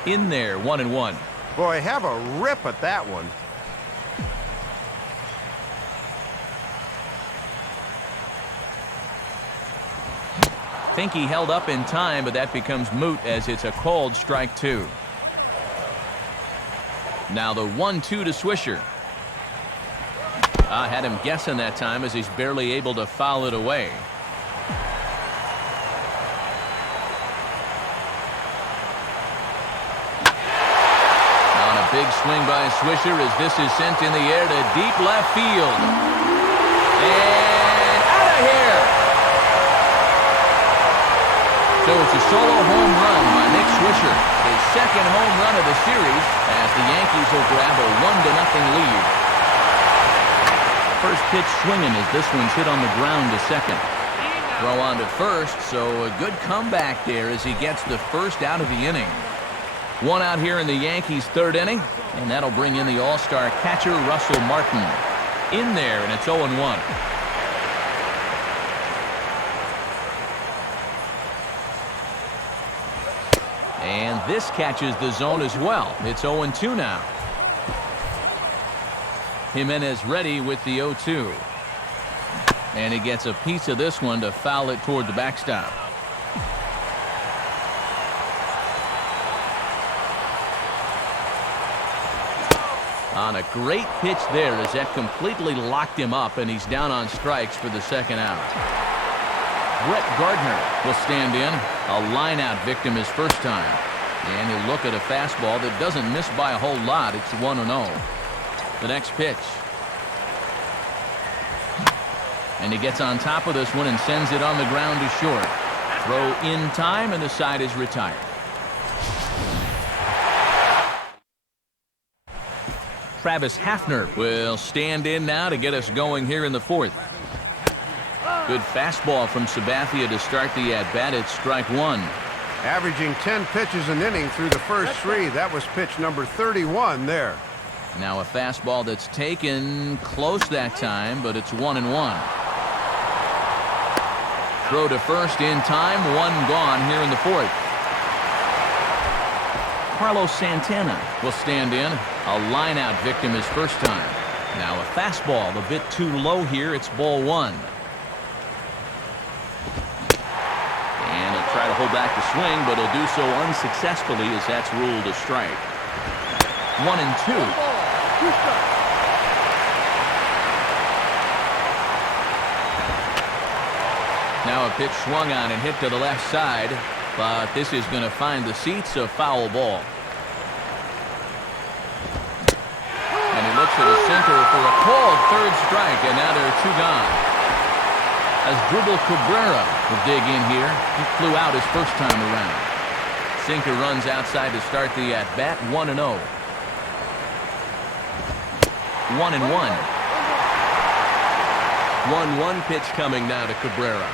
In there, 1-1. Boy, have a rip at that one. Think he held up in time, but that becomes moot as it's a called strike 2. Now the 1-2 to Swisher. I had him guessing that time as he's barely able to foul it away. On a big swing by Swisher as this is sent in the air to deep left field. And out of here! So it's a solo home run by Nick Swisher, his second home run of the series, as the Yankees will grab a 1-0 lead. First pitch swinging as this one's hit on the ground to second. Throw on to first, so a good comeback there as he gets the first out of the inning. One out here in the Yankees' third inning, and that'll bring in the all-star catcher Russell Martin. In there, and it's 0-1. And this catches the zone as well. It's 0-2 now. Jimenez ready with the 0-2. And he gets a piece of this one to foul it toward the backstop. On a great pitch there as that completely locked him up, and he's down on strikes for the second out. Brett Gardner will stand in. A line-out victim his first time. And he'll look at a fastball that doesn't miss by a whole lot. It's 1-0. The next pitch. And he gets on top of this one and sends it on the ground to short. Throw in time, and the side is retired. Travis Hafner will stand in now to get us going here in the fourth. Good fastball from Sabathia to start the at-bat. It's strike 1. Averaging 10 pitches an inning through the first 3. That was pitch number 31 there. Now a fastball that's taken close that time, but it's 1-1. Throw to first in time. One gone here in the fourth. Carlos Santana will stand in. A line-out victim his first time. Now a fastball a bit too low here. It's ball 1. And he'll try to hold back the swing, but he'll do so unsuccessfully as that's ruled a strike. 1-2. Now a pitch swung on and hit to the left side, but this is going to find the seats, a foul ball. And he looks at a sinker for a called third strike, and now there are 2 gone. As Dribble Cabrera will dig in here. He flew out his first time around. Sinker runs outside to start the at-bat. 1-0. 1-1. 1-1 pitch coming now to Cabrera.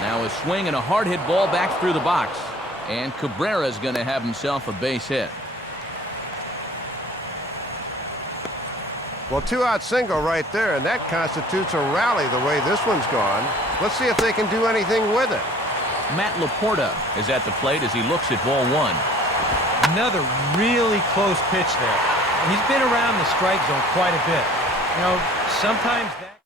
Now a swing and a hard hit ball back through the box. And Cabrera's going to have himself a base hit. Well, 2-out single right there, and that constitutes a rally the way this one's gone. Let's see if they can do anything with it. Matt Laporta is at the plate as he looks at ball 1. Another really close pitch there. He's been around the strike zone quite a bit. You know, sometimes that...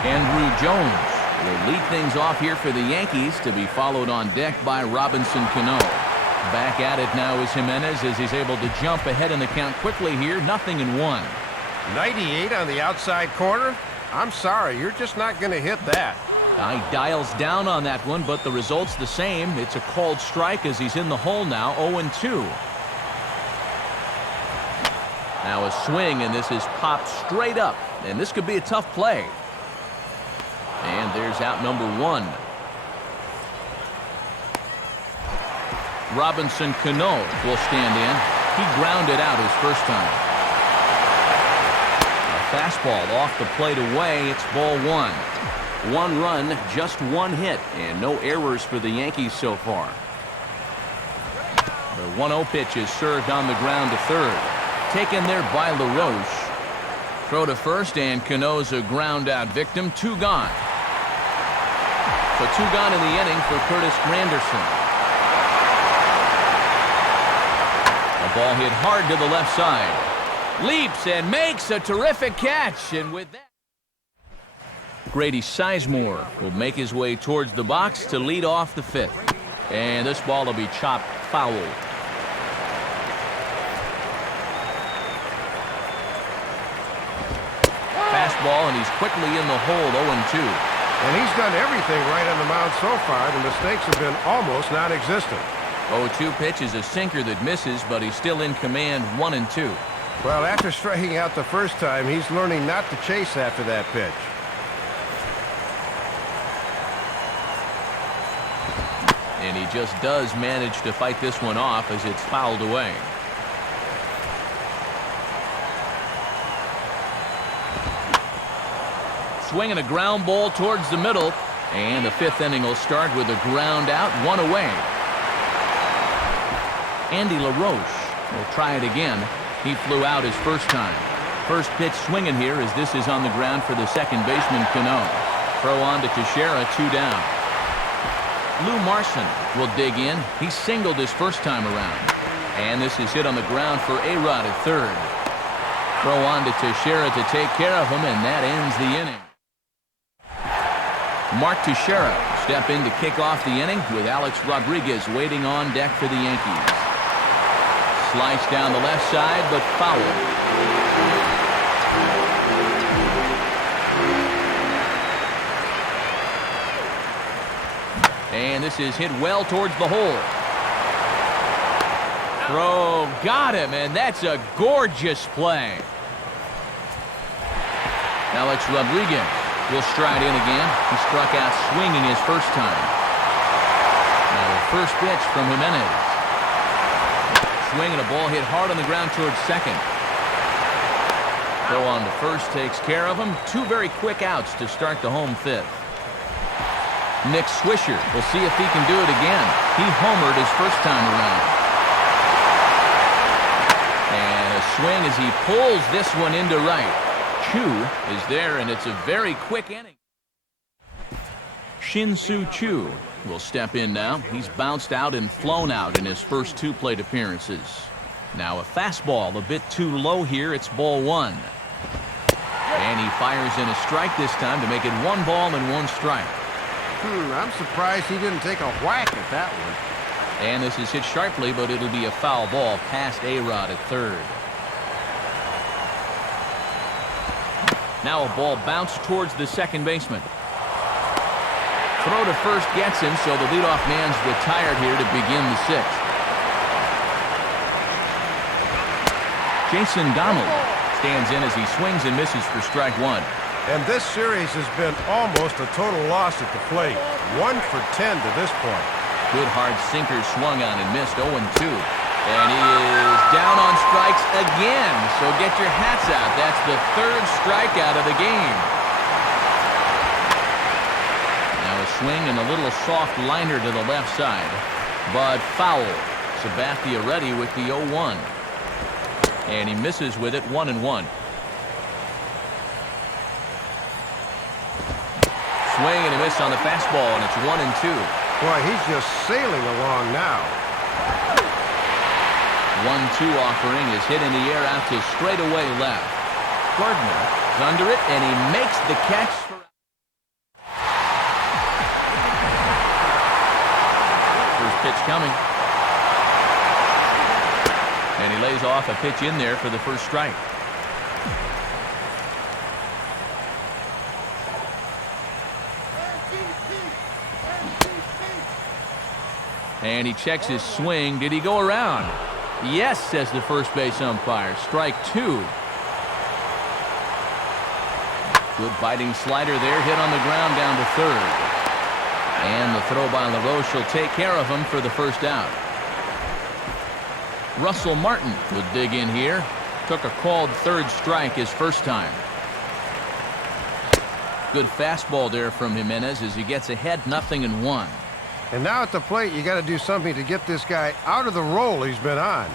Andrew Jones will lead things off here for the Yankees, to be followed on deck by Robinson Cano. Back at it now is Jimenez as he's able to jump ahead in the count quickly here. 0-1. 98 on the outside corner? I'm sorry, you're just not going to hit that. He dials down on that one, but the result's the same. It's a called strike as he's in the hole now. 0-2. Now a swing, and this is popped straight up, and this could be a tough play. And there's out number 1. Robinson Cano will stand in. He grounded out his first time. A fastball off the plate away. It's ball 1. 1 run, just 1 hit, and no errors for the Yankees so far. The 1-0 pitch is served on the ground to third. Taken there by LaRoche. Throw to first, and Cano's a ground out victim. 2 gone. So 2 gone in the inning for Curtis Granderson. A ball hit hard to the left side. Leaps and makes a terrific catch. And with that, Grady Sizemore will make his way towards the box to lead off the fifth. And this ball will be chopped foul. Fastball, and he's quickly in the hold, 0-2. And he's done everything right on the mound so far. The mistakes have been almost non-existent. 0-2 pitch is a sinker that misses, but he's still in command, 1-2. Well, after striking out the first time, he's learning not to chase after that pitch. And he just does manage to fight this one off as it's fouled away. Swinging a ground ball towards the middle, and the fifth inning will start with a ground out, one away. Andy LaRoche will try it again. He flew out his first time. First pitch swinging here as this is on the ground for the second baseman, Cano. Throw on to Teixeira, 2 down. Lou Marson will dig in. He singled his first time around. And this is hit on the ground for A-Rod at third. Throw on to Teixeira to take care of him, and that ends the inning. Mark Teixeira will step in to kick off the inning with Alex Rodriguez waiting on deck for the Yankees. Slice down the left side, but foul. And this is hit well towards the hole. Throw got him, and that's a gorgeous play. Alex Rodriguez will stride in again. He struck out swinging his first time. Now the first pitch from Jimenez. Swinging, a ball hit hard on the ground towards second. Throw on to first takes care of him. 2 very quick outs to start the home fifth. Nick Swisher will see if he can do it again. He homered his first time around. And a swing as he pulls this one into right. Chu is there, and it's a very quick inning. Shin-Soo Choo will step in now. He's bounced out and flown out in his first 2 plate appearances. Now a fastball a bit too low here. It's ball 1. And he fires in a strike this time to make it 1 ball and 1 strike. I'm surprised he didn't take a whack at that one. And this is hit sharply, but it'll be a foul ball past A-Rod at third. Now a ball bounced towards the second baseman. Throw to first gets him, so the leadoff man's retired here to begin the 6th. Jason Donald stands in as he swings and misses for strike 1. And this series has been almost a total loss at the plate. 1 for 10 to this point. Good hard sinker swung on and missed, 0-2. And he is down on strikes again, so get your hats out. That's the 3rd strikeout of the game. Now a swing and a little soft liner to the left side, but foul. Sabathia ready with the 0-1. And he misses with it, 1-1. Swing and a miss on the fastball, and it's 1-2. Boy, he's just sailing along now. 1-2 offering is hit in the air out to straightaway left. Gardner is under it, and he makes the catch. First pitch coming. And he lays off a pitch in there for the first strike. And he checks his swing. Did he go around? Yes, says the first base umpire. Strike 2. Good biting slider there, hit on the ground down to third. And the throw by LaRoche will take care of him for the first out. Russell Martin will dig in here. Took a called third strike his first time. Good fastball there from Jimenez as he gets ahead 0-1. And now at the plate, you got to do something to get this guy out of the role he's been on.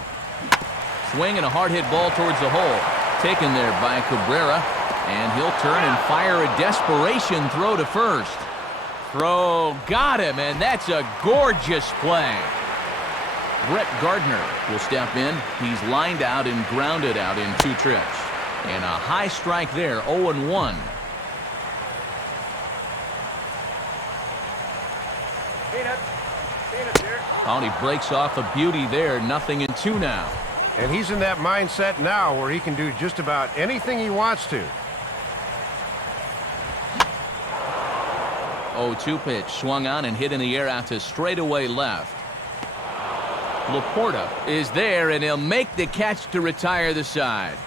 Swing and a hard hit ball towards the hole. Taken there by Cabrera. And he'll turn and fire a desperation throw to first. Throw got him, and that's a gorgeous play. Brett Gardner will step in. He's lined out and grounded out in 2 trips. And a high strike there, 0-1. Oh, he breaks off a beauty there, 0-2 now. And he's in that mindset now where he can do just about anything he wants to. 0-2 pitch, swung on and hit in the air out to straightaway left. Laporta is there, and he'll make the catch to retire the side.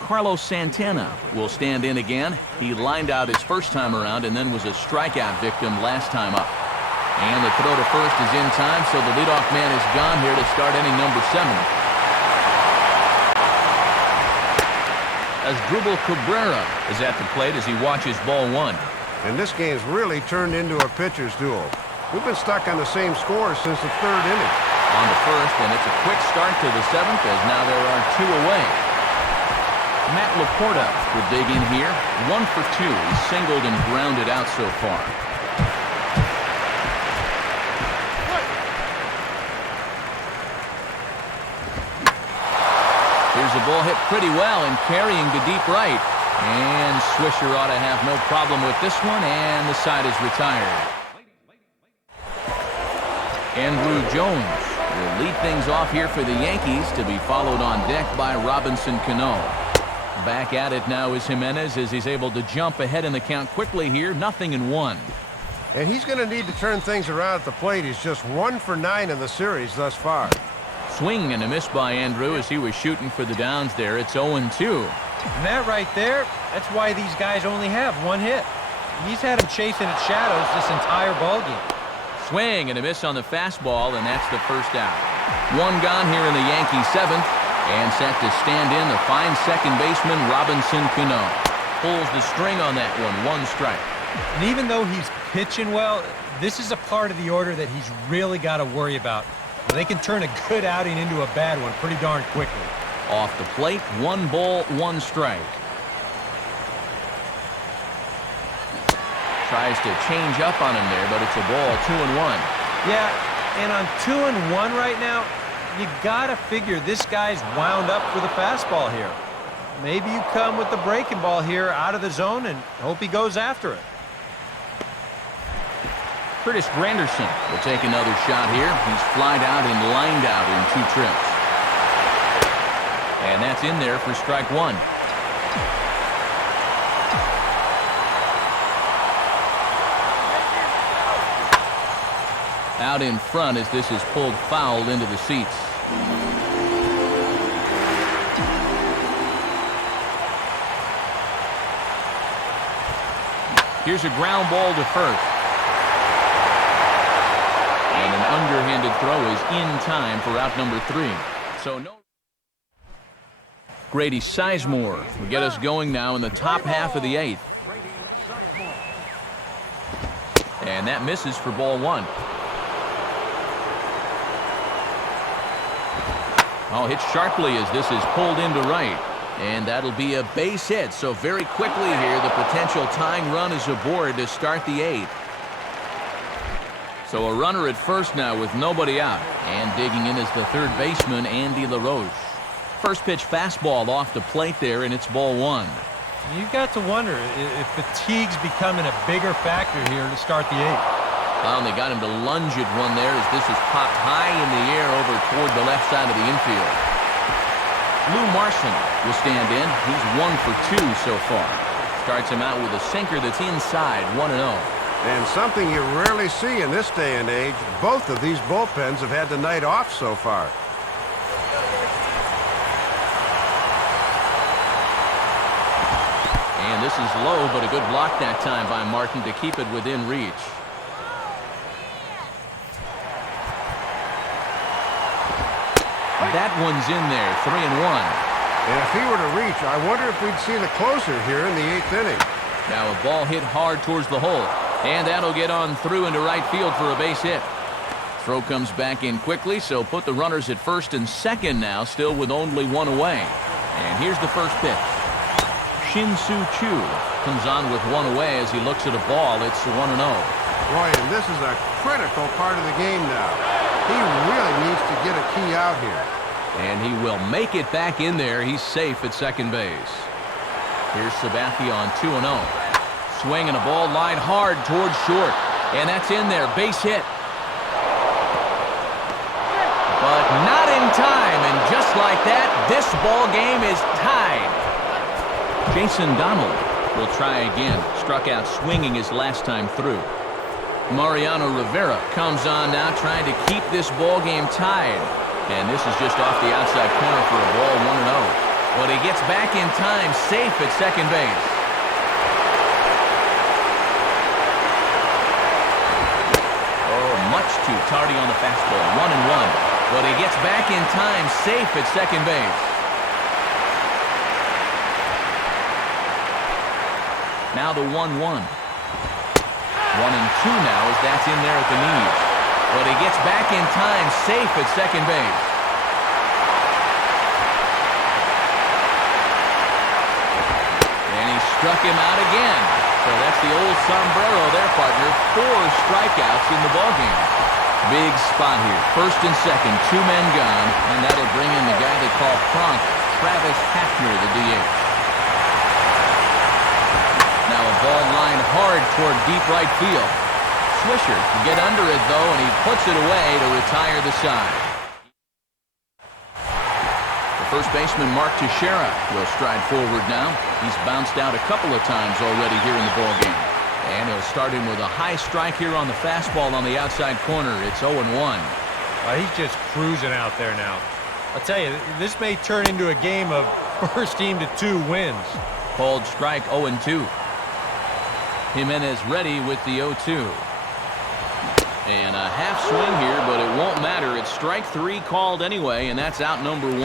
Carlos Santana will stand in again. He lined out his first time around and then was a strikeout victim last time up. And the throw to first is in time, so the leadoff man is gone here to start inning number 7. Asdrubal Cabrera is at the plate as he watches ball 1. And this game's really turned into a pitcher's duel. We've been stuck on the same score since the 3rd inning. On the first, and it's a quick start to the 7th as now there are 2 away. Matt Laporta will dig in here. 1 for 2. He's singled and grounded out so far. Here's a ball hit pretty well and carrying to deep right. And Swisher ought to have no problem with this one, and the side is retired. Andrew Jones will lead things off here for the Yankees, to be followed on deck by Robinson Cano. Back at it now is Jimenez as he's able to jump ahead in the count quickly here, 0-1. And he's going to need to turn things around at the plate. He's just 1 for 9 in the series thus far. Swing and a miss by Andrew as he was shooting for the downs there. It's 0-2. And that right there, that's why these guys only have 1 hit. He's had him chasing at shadows this entire ballgame. Swing and a miss on the fastball, and that's the first out. 1 gone here in the Yankee 7th, and set to stand in the fine second baseman Robinson Cano. Pulls the string on that one, 1 strike. And even though he's pitching well, this is a part of the order that he's really got to worry about. They can turn a good outing into a bad one pretty darn quickly. Off the plate, 1 ball, 1 strike. Tries to change up on him there, but it's a ball, 2-1. Yeah, and on 2-1 right now, you got to figure this guy's wound up for the fastball here. Maybe you come with the breaking ball here out of the zone and hope he goes after it. Curtis Granderson will take another shot here. He's flied out and lined out in 2 trips. And that's in there for strike 1. Out in front as this is pulled foul into the seats. Here's a ground ball to first. And an underhanded throw is in time for out number 3. So no. Grady Sizemore will get us going now in the top half of the 8th. And that misses for ball 1. Oh, hit sharply as this is pulled into right. And that'll be a base hit. So very quickly here, the potential tying run is aboard to start the 8th. So a runner at first now with nobody out. And digging in is the 3rd baseman, Andy LaRoche. First pitch fastball off the plate there, and it's ball 1. You've got to wonder if fatigue's becoming a bigger factor here to start the 8th. Well, and they got him to lunge at one there as this is popped high in the air over toward the left side of the infield. Lou Marson will stand in. He's 1 for 2 so far. Starts him out with a sinker that's inside, 1-0. And something you rarely see in this day and age, both of these bullpens have had the night off so far. And this is low, but a good block that time by Martin to keep it within reach. That one's in there, 3-1. And if he were to reach, I wonder if we'd see the closer here in the 8th inning. Now a ball hit hard towards the hole. And that'll get on through into right field for a base hit. Throw comes back in quickly, so put the runners at first and second now, still with only 1 away. And here's the first pitch. Shin-Soo Choo comes on with 1 away as he looks at a ball. It's 1-0. Boy, and this is a critical part of the game now. He really needs to get a key out here. And he will make it back in there. He's safe at second base. Here's Sabathia on 2-0. Swinging a ball line hard towards short. And that's in there. Base hit. But not in time. And just like that, this ball game is tied. Jason Donald will try again. Struck out swinging his last time through. Mariano Rivera comes on now trying to keep this ball game tied. And this is just off the outside corner for a ball, 1-0. But he gets back in time, safe at second base. Oh, much too tardy on the fastball, 1-1. But he gets back in time, safe at second base. Now the 1-1. 1-2 now as that's in there at the knees. But he gets back in time, safe at second base. And he struck him out again. So that's the old sombrero there, partner. 4 strikeouts in the ballgame. Big spot here. First and second, 2 men gone. And that'll bring in the guy they call Kronk, Travis Hafner, the DH. Now a ball line hard toward deep right field. Swisher can get under it, though, and he puts it away to retire the side. The first baseman, Mark Teixeira, will stride forward now. He's bounced out a couple of times already here in the ballgame. And he'll start him with a high strike here on the fastball on the outside corner. It's 0-1. He's just cruising out there now. I'll tell you, this may turn into a game of first team to 2 wins. Called strike 0-2. Jimenez ready with the 0-2. And a half swing here, but it won't matter. It's strike 3 called anyway, and that's out number 1.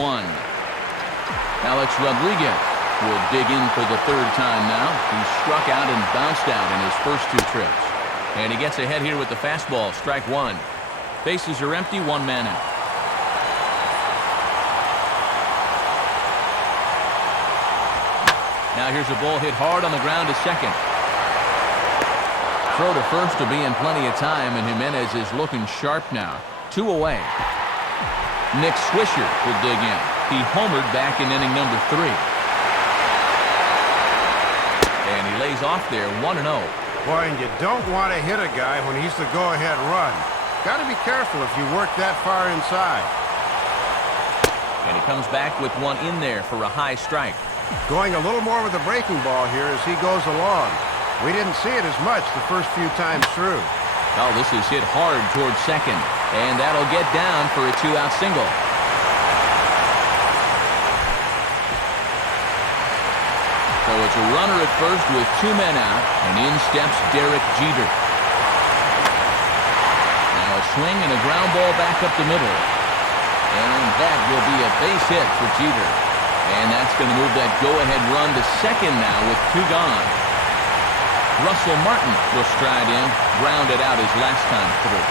Alex Rodriguez will dig in for the 3rd time now. He struck out and bounced out in his first 2 trips. And he gets ahead here with the fastball, strike 1. Bases are empty, 1 man out. Now here's a ball hit hard on the ground to second. Throw to first to be in plenty of time, and Jimenez is looking sharp now. 2 away. Nick Swisher will dig in. He homered back in inning number 3. And he lays off there, 1-0. Boy, and you don't want to hit a guy when he's the go-ahead run. Got to be careful if you work that far inside. And he comes back with one in there for a high strike. Going a little more with the breaking ball here as he goes along. We didn't see it as much the first few times through. Oh, this is hit hard towards second. And that'll get down for a 2-out single. So it's a runner at first with 2 men out. And in steps Derek Jeter. Now a swing and a ground ball back up the middle. And that will be a base hit for Jeter. And that's going to move that go-ahead run to second now with 2 gone. Russell Martin will stride in, grounded out his last time through.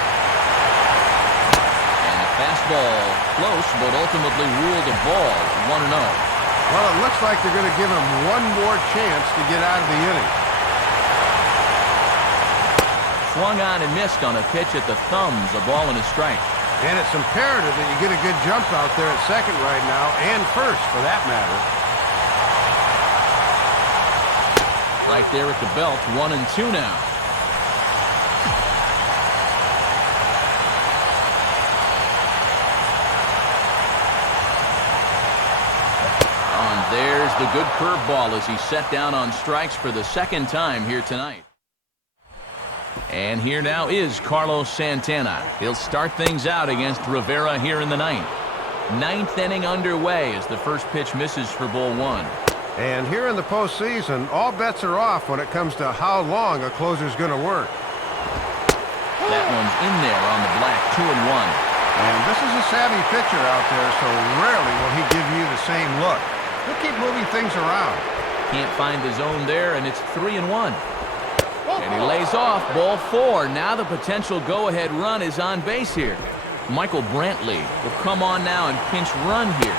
And a fastball close, but ultimately ruled a ball, 1-0. Well, it looks like they're going to give him one more chance to get out of the inning. Swung on and missed on a pitch at the thumbs, a ball and a strike. And it's imperative that you get a good jump out there at second right now, and first, for that matter. Right there at the belt, 1-2 now. And there's the good curveball as he set down on strikes for the 2nd time here tonight. And here now is Carlos Santana. He'll start things out against Rivera here in the 9th. 9th inning underway as the first pitch misses for ball 1. And here in the postseason, all bets are off when it comes to how long a closer's going to work. That one's in there on the black, 2-1. And this is a savvy pitcher out there, so rarely will he give you the same look. He'll keep moving things around. Can't find the zone there, and it's 3-1. And he lays off, ball 4. Now the potential go-ahead run is on base here. Michael Brantley will come on now and pinch run here.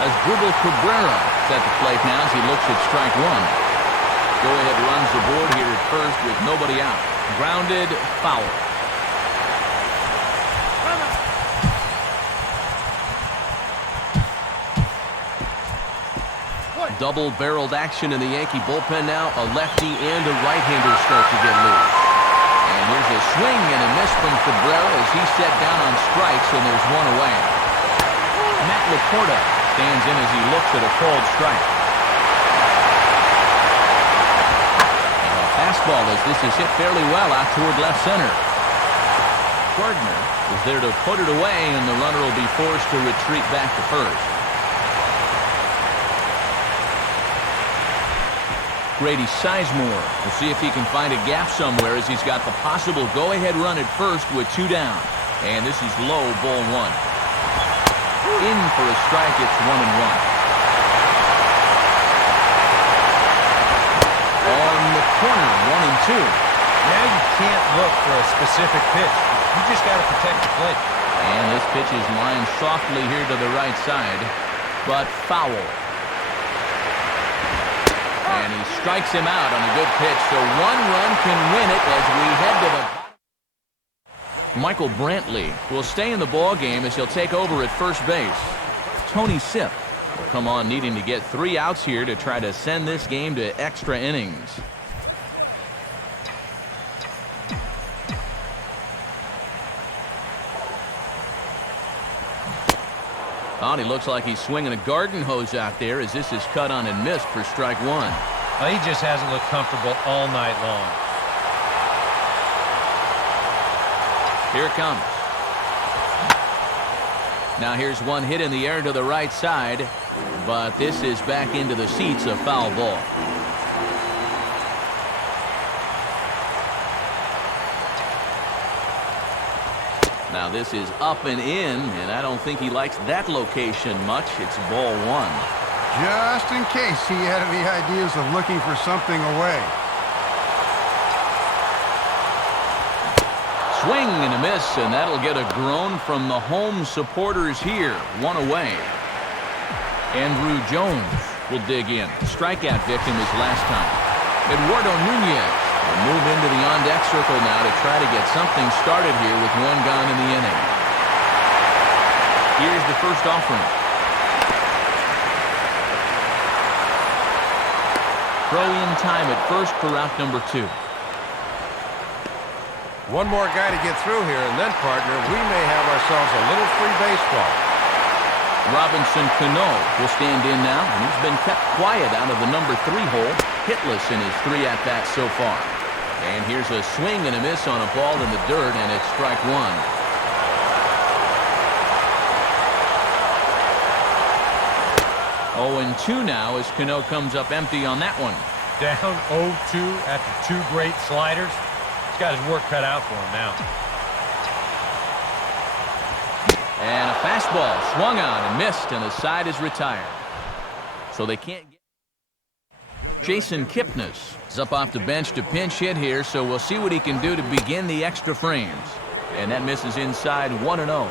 As Dribble Cabrera is at the plate now as he looks at strike 1. Go-ahead runs the board here at first with nobody out. Grounded, foul. double-barreled action in the Yankee bullpen now. A lefty and a right-hander start to get loose. And here's a swing and a miss from Cabrera as he's set down on strikes, and there's one away. Matt Laporta stands in as he looks at a called strike. And a fastball as this is hit fairly well out toward left center. Gardner is there to put it away, and the runner will be forced to retreat back to first. Grady Sizemore will see if he can find a gap somewhere as he's got the possible go-ahead run at first with 2 down. And this is low, ball 1. In for a strike, it's 1-1. On the corner, 1-2. Now you can't look for a specific pitch. You just got to protect the plate. And this pitch is lined softly here to the right side, but foul. And he strikes him out on a good pitch, so 1 run can win it as we head to the... Michael Brantley will stay in the ball game as he'll take over at first base. Tony Sipp will come on needing to get 3 outs here to try to send this game to extra innings. Oh, and he looks like he's swinging a garden hose out there as this is cut on and missed for strike 1. Well, he just hasn't looked comfortable all night long. Here it comes. Now here's one hit in the air to the right side, but this is back into the seats, a foul ball. Now this is up and in, and I don't think he likes that location much. It's ball 1. Just in case he had any ideas of looking for something away. Swing and a miss, and that'll get a groan from the home supporters here. 1 away. Andrew Jones will dig in. Strikeout victim his last time. Eduardo Nunez will move into the on-deck circle now to try to get something started here with 1 gone in the inning. Here's the first offering. Throw in time at first for out number 2. One more guy to get through here, and then, partner, we may have ourselves a little free baseball. Robinson Cano will stand in now, and he's been kept quiet out of the number 3 hole, hitless in his 3 at-bats so far. And here's a swing and a miss on a ball in the dirt, and it's strike 1. 0-2 now as Cano comes up empty on that one. Down 0-2 after 2 great sliders. He's got his work cut out for him now. And a fastball swung on and missed, and the side is retired. So they can't get... Jason Kipnis is up off the bench to pinch hit here, so we'll see what he can do to begin the extra frames. And that misses inside 1-0.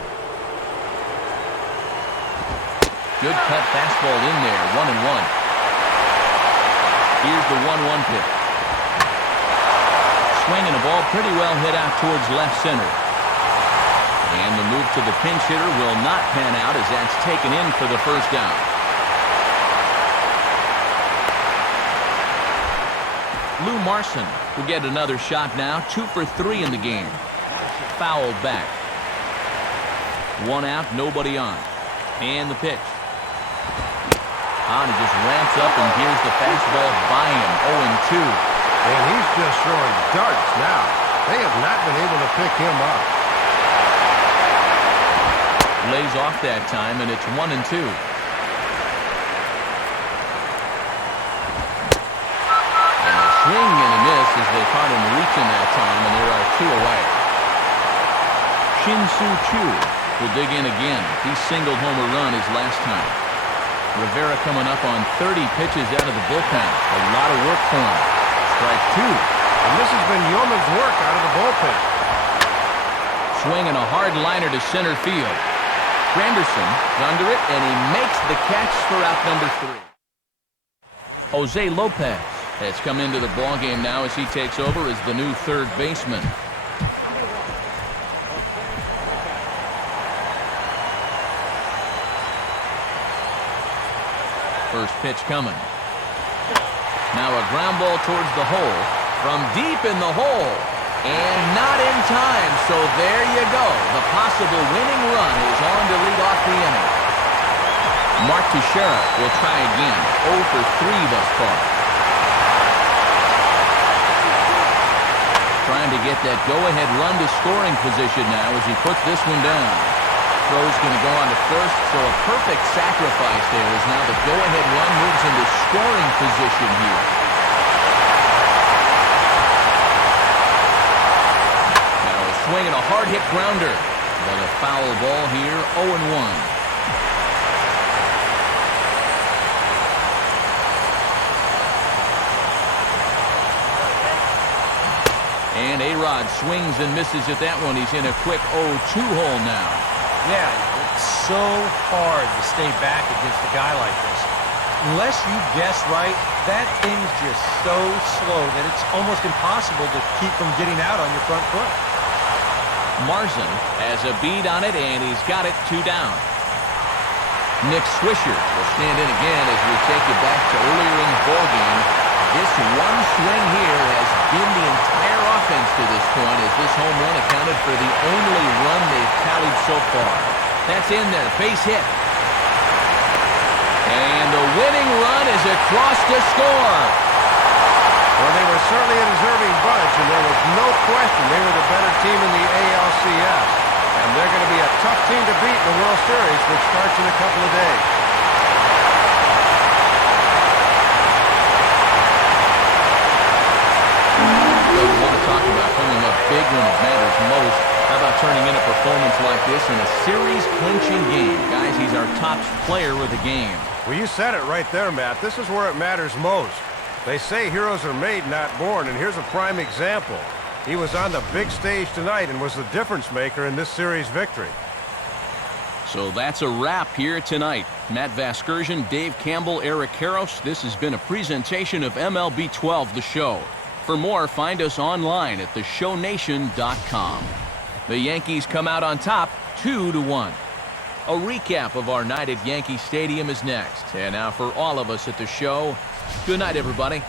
Good cut fastball in there, 1-1. Here's the 1-1 pitch. Swinging a ball pretty well hit out towards left center. And the move to the pinch hitter will not pan out as that's taken in for the first down. Lou Marson will get another shot now. 2 for 3 in the game. Fouled back. 1 out, nobody on. And the pitch. On, he just ramps up, and here's the fastball by him. 0-2. And he's just throwing darts now. They have not been able to pick him up. Lays off that time, and it's 1-2. And a swing and a miss as they caught him reaching that time, and there are 2 away. Shin-Soo Choo will dig in again. He singled home a run his last time. Rivera coming up on 30 pitches out of the bullpen. A lot of work for him. Strike 2. And this has been yeoman's work out of the bullpen. Swinging a hard liner to center field. Granderson is under it, and he makes the catch for out number 3. Jose Lopez has come into the ballgame now as he takes over as the new third baseman. First pitch coming. Now a ground ball towards the hole. From deep in the hole. And not in time, so there you go. The possible winning run is on to lead off the inning. Mark Teixeira will try again. 0 for 3 thus far. Trying to get that go-ahead run to scoring position now as he puts this one down. Throw's going to go on to first, so a perfect sacrifice there as now the go-ahead run moves into scoring position here. Now a swing and a hard-hit grounder. But a foul ball here, 0-1. And A-Rod swings and misses at that one. He's in a quick 0-2 hole now. Yeah, it's so hard to stay back against a guy like this. Unless you guess right, that thing's just so slow that it's almost impossible to keep from getting out on your front foot. Marzin has a bead on it, and he's got it 2 down. Nick Swisher will stand in again as we take it back to earlier in the ballgame. This one swing here has been the entire offense to this point, as this home run accounted for the only run they've tallied so far. That's in there, base hit. And the winning run is across to score. Well, they were certainly a deserving bunch, and there was no question they were the better team in the ALCS. And they're going to be a tough team to beat in the World Series, which starts in a couple of days. Talk about coming up big when it matters most. How about turning in a performance like this in a series-clinching game? Guys, he's our top player of the game. Well, you said it right there, Matt. This is where it matters most. They say heroes are made, not born, and here's a prime example. He was on the big stage tonight and was the difference maker in this series victory. So that's a wrap here tonight. Matt Vasgersian, Dave Campbell, Eric Karros. This has been a presentation of MLB 12, the show. For more, find us online at theshownation.com. The Yankees come out on top 2-1. A recap of our night at Yankee Stadium is next. And now for all of us at the show, good night, everybody.